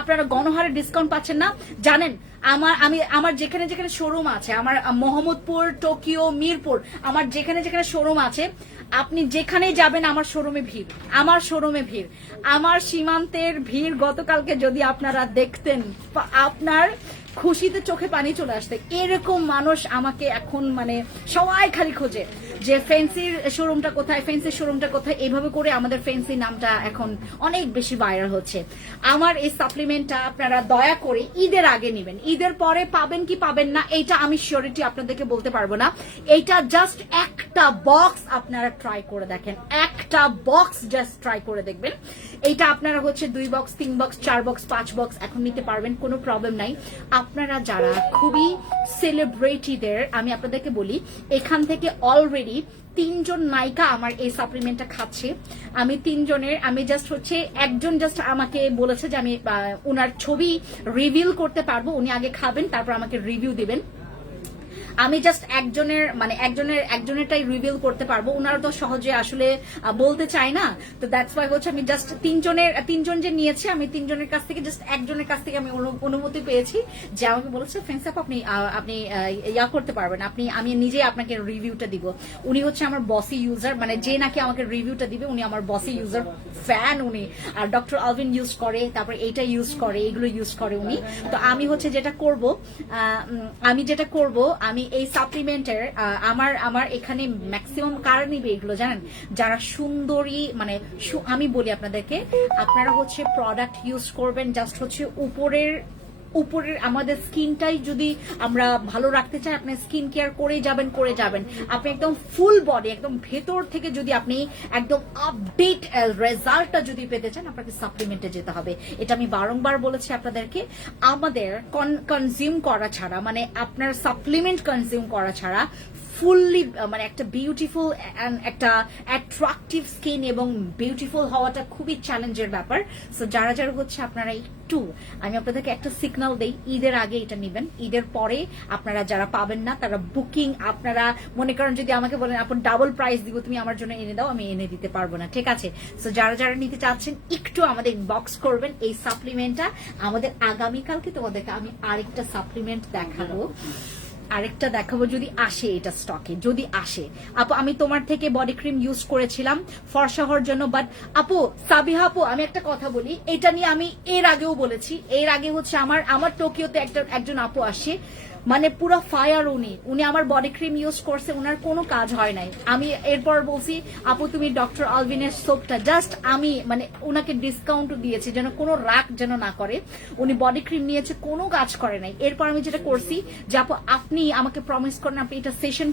আপনারা গণহারে ডিসকাউন্ট পাচ্ছেন না জানেন। আমার যেখানে যেখানে শোরুম আছে, আমার মোহাম্মদপুর, টোকিও, মিরপুর, আমার যেখানে যেখানে শোরুম আছে, আপনি যেখানে যাবেন আমার শোরুমে ভিড়, আমার শোরুমে ভিড়, আমার সীমান্তের ভিড় গতকালকে যদি আপনারা দেখতেন আপনার খুশিতে চোখে পানি চলে আসতে। এরকম মানুষ আমাকে এখন মানে সবাই খালি খোঁজে যে ফ্যান্সির শোরুমটা কোথায়, ফ্যান্সির শোরুমটা কোথায়। এইভাবে করে আমাদের ফ্যান্সি নামটা এখন অনেক বেশি ভাইরাল হচ্ছে। আমার এই সাপ্লিমেন্টটা আপনারা দয়া করে ঈদের আগে নেবেন, ঈদের পরে পাবেন কি পাবেন না এইটা আমি শিওরিটি আপনাদেরকে বলতে পারবো না। এইটা জাস্ট একটা বক্স আপনারা ট্রাই করে দেখেন, একটা বক্স জাস্ট ট্রাই করে দেখবেন। এইটা আপনারা 2 বক্স, 3 বক্স, 4 বক্স, 5 বক্স এখন নিতে পারবেন, কোনো প্রবলেম নাই। আপনারা যারা খুবই সেলিব্রিটিদের আমি আপনাদেরকে বলি, এখান থেকে অলরেডি 3 জন নায়িকা আমার এই সাপ্লিমেন্টটা খাচ্ছে। আমি 3 জনের আমি জাস্ট একজন জাস্ট আমাকে বলেছে যে আমি ওনার ছবি রিভিল করতে পারবো, উনি আগে খাবেন তারপর আমাকে রিভিউ দিবেন। আমি জাস্ট একজনেরটাই রিভিল করতে পারবো, ওনারা তো সহজে আসলে বলতে চায় না। তো দ্যাটস ওয়াই আমি জাস্ট 3 জন যে নিয়েছে, আমি 3 জনের কাছ থেকে জাস্ট একজনের কাছ থেকে আমি অনুমতি পেয়েছি যে আমাকে বলেছে ফ্রেন্ডস আপু আপনি ইয়া করতে পারবেন, আমি নিজে আপনাকে রিভিউটা দিব। উনি আমার বসি ইউজার, মানে যে নাকি আমাকে রিভিউটা দিবে উনি আমার বসি ইউজার ফ্যান উনি। আর ডক্টর আলভিন ইউজ করে, তারপর এইটা ইউজ করে, এগুলো ইউজ করে উনি। তো আমি যেটা করব আমি এই সাপ্লিমেন্টের আমার এখানে ম্যাক্সিমাম কারা নিবে এগুলো জানেন, যারা সুন্দরী মানে আমি বলি আপনাদেরকে আপনারা প্রোডাক্ট ইউজ করবেন জাস্ট উপরের আমাদের স্কিনটাই যদি আমরা ভালো রাখতে চাই, আপনি স্কিন কেয়ার করে যাবেন। আপনি একদম ফুল বডি একদম ভেতর থেকে যদি আপনি একদম আপডেট রেজাল্টটা যদি পেতে চান, আপনাকে সাপ্লিমেন্টে যেতে হবে। এটা আমি বারংবার বলেছি আপনাদেরকে। আমাদের কনজিউম করা ছাড়া, মানে আপনার সাপ্লিমেন্ট কনজিউম করা ছাড়া ফুললি মানে একটা বিউটিফুল একটা অ্যাট্রাকটিভ স্কিন এবং বিউটিফুল হওয়াটা খুবই চ্যালেঞ্জের ব্যাপার। সো যারা আপনারা একটু আমি আপনাদেরকে একটা সিগন্যাল দেই, ঈদের আগে এটা নেবেন, ঈদের পরে আপনারা যারা পাবেন না তারা বুকিং আপনারা মনে করেন যদি আমাকে বলেন আপনি ডাবল প্রাইস দিব তুমি আমার জন্য এনে দাও, আমি এনে দিতে পারবো না, ঠিক আছে। সো যারা নিতে চাচ্ছেন একটু আমাদের ইনবক্স করবেন এই সাপ্লিমেন্টটা। আমাদের আগামীকালকে তোমাদেরকে আমি আরেকটা সাপ্লিমেন্ট দেখাবো যদি আসে, এটা স্টকে যদি আসে। আপু আমি তোমার থেকে বডি ক্রিম ইউজ করেছিলাম ফর্সা হওয়ার জন্য, বাট আপু সাবিহা আপু আমি একটা কথা বলি, এটা নিয়ে আমি এর আগেও বলেছি। এর আগে আমার টোকিওতে একজন আপু আসে, মানে পুরো ফায়ার উনি আমার বডি ক্রিম ইউজ করছে, ওনার কোনো কাজ হয় নাই। আমি এরপর বলছি আপু তুমি ডক্টর আলভিনের সোপটা জাস্ট আমি মানে ওনাকে ডিসকাউন্টও দিয়েছি যেন কোনো রাগ যেন না করে। উনি বডি ক্রিম নিয়েছে, কোনো কাজ করে নাই। এরপর আমি যেটা করছি যে আপু আপনি আমাকে প্রমিস করেন আপনি এটা সেশন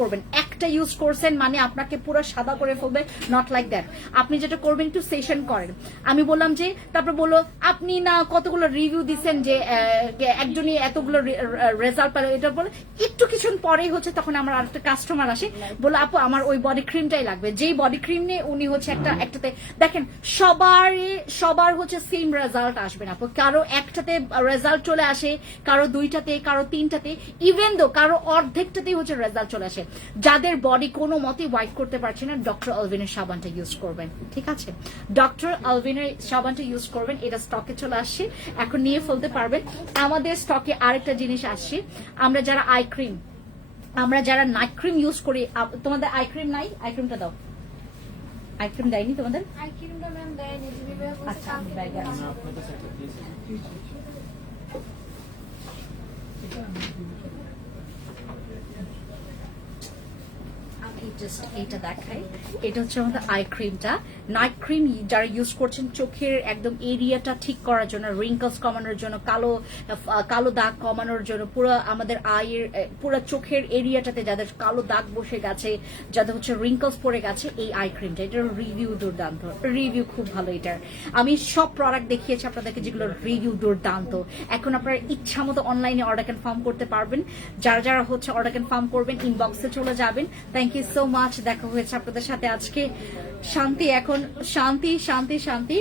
করবেন, একটা ইউজ করছেন মানে আপনাকে পুরো সাদা করে ফেলবে, নট লাইক দ্যাট। আপনি যেটা করবেন একটু সেশন করেন। আমি বললাম যে তারপর বললো আপনি না কতগুলো রিভিউ দিচ্ছেন যে একজনই এতগুলো রেজাল্ট পেল, এটা বলে একটু একটু কিছুক্ষণ পরেই হচ্ছে তখন আমার আরেকটা কাস্টমার আসে, বলে আপু আমার ওই বডি ক্রিমটাই লাগবে। যেই বডি ক্রিম নিয়ে উনি হচ্ছে একটাতে দেখেন সবার হচ্ছে সেম রেজাল্ট আসবে না আপু, কারো একটাতে রেজাল্ট চলে আসে, কারো দুইটাতে, কারো তিনটাতে, ইভেন দো কারো অর্ধেকটাতেই হচ্ছে রেজাল্ট চলে আসে। যাদের বডি কোনো মতেই হোয়াইট করতে পারছে না, ডক্টর আলভিনের সাবানটা ইউজ করবেন, ঠিক আছে? ডক্টর আলভিনের সাবানটা ইউজ করবেন, এটা স্টকে চলে আসছে, এখন নিয়ে ফেলতে পারবেন। আমাদের স্টকে আরেকটা জিনিস আসছে, আমরা যারা নাইট ক্রিম ইউজ করি, তোমাদের আই ক্রিম নাই? আই ক্রিমটা দাও। আই ক্রিম দেয়নি তোমাদের? আচ্ছা, আমি ব্যাগে আছে। এটা দেখাই, এটা হচ্ছে আমাদের আই ক্রিমটা। নাইট ক্রিম যারা ইউজ করছেন চোখের একদম এরিয়াটা ঠিক করার জন্য, রিঙ্কলস কমানোর জন্য, কালো দাগ কমানোর জন্য, পুরো আমাদের পুরো চোখের এরিয়াটাতে যাদের কালো দাগ বসে গেছে, যাদের হচ্ছে রিঙ্কলস পড়ে গেছে, এই আই ক্রিমটা, এটার রিভিউ দুর্দান্ত, রিভিউ খুব ভালো এটার। আমি সব প্রোডাক্ট দেখিয়েছি আপনাদেরকে যেগুলো রিভিউ দুর্দান্ত। এখন আপনারা ইচ্ছা মতো অনলাইনে অর্ডার কনফার্ম করতে পারবেন। যারা হচ্ছে অর্ডার কনফার্ম করবেন ইনবক্সে চলে যাবেন। থ্যাংক ইউ সো মাচ, দেখা হয়েছে আপনাদের সাথে আজকে। শান্তি, এখন শান্তি শান্তি শান্তি।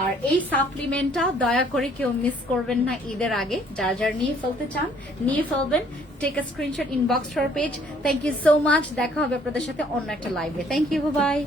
আর এই সাপ্লিমেন্টটা দয়া করে কেউ মিস করবেন না ঈদের আগে। যারা নিয়ে ফেলতে চান নিয়ে ফেলবেন। Take a screenshot, inbox to our page. Thank you so much, দেখা হবে আপনাদের সাথে অন্য একটা লাইভে। Thank you, by.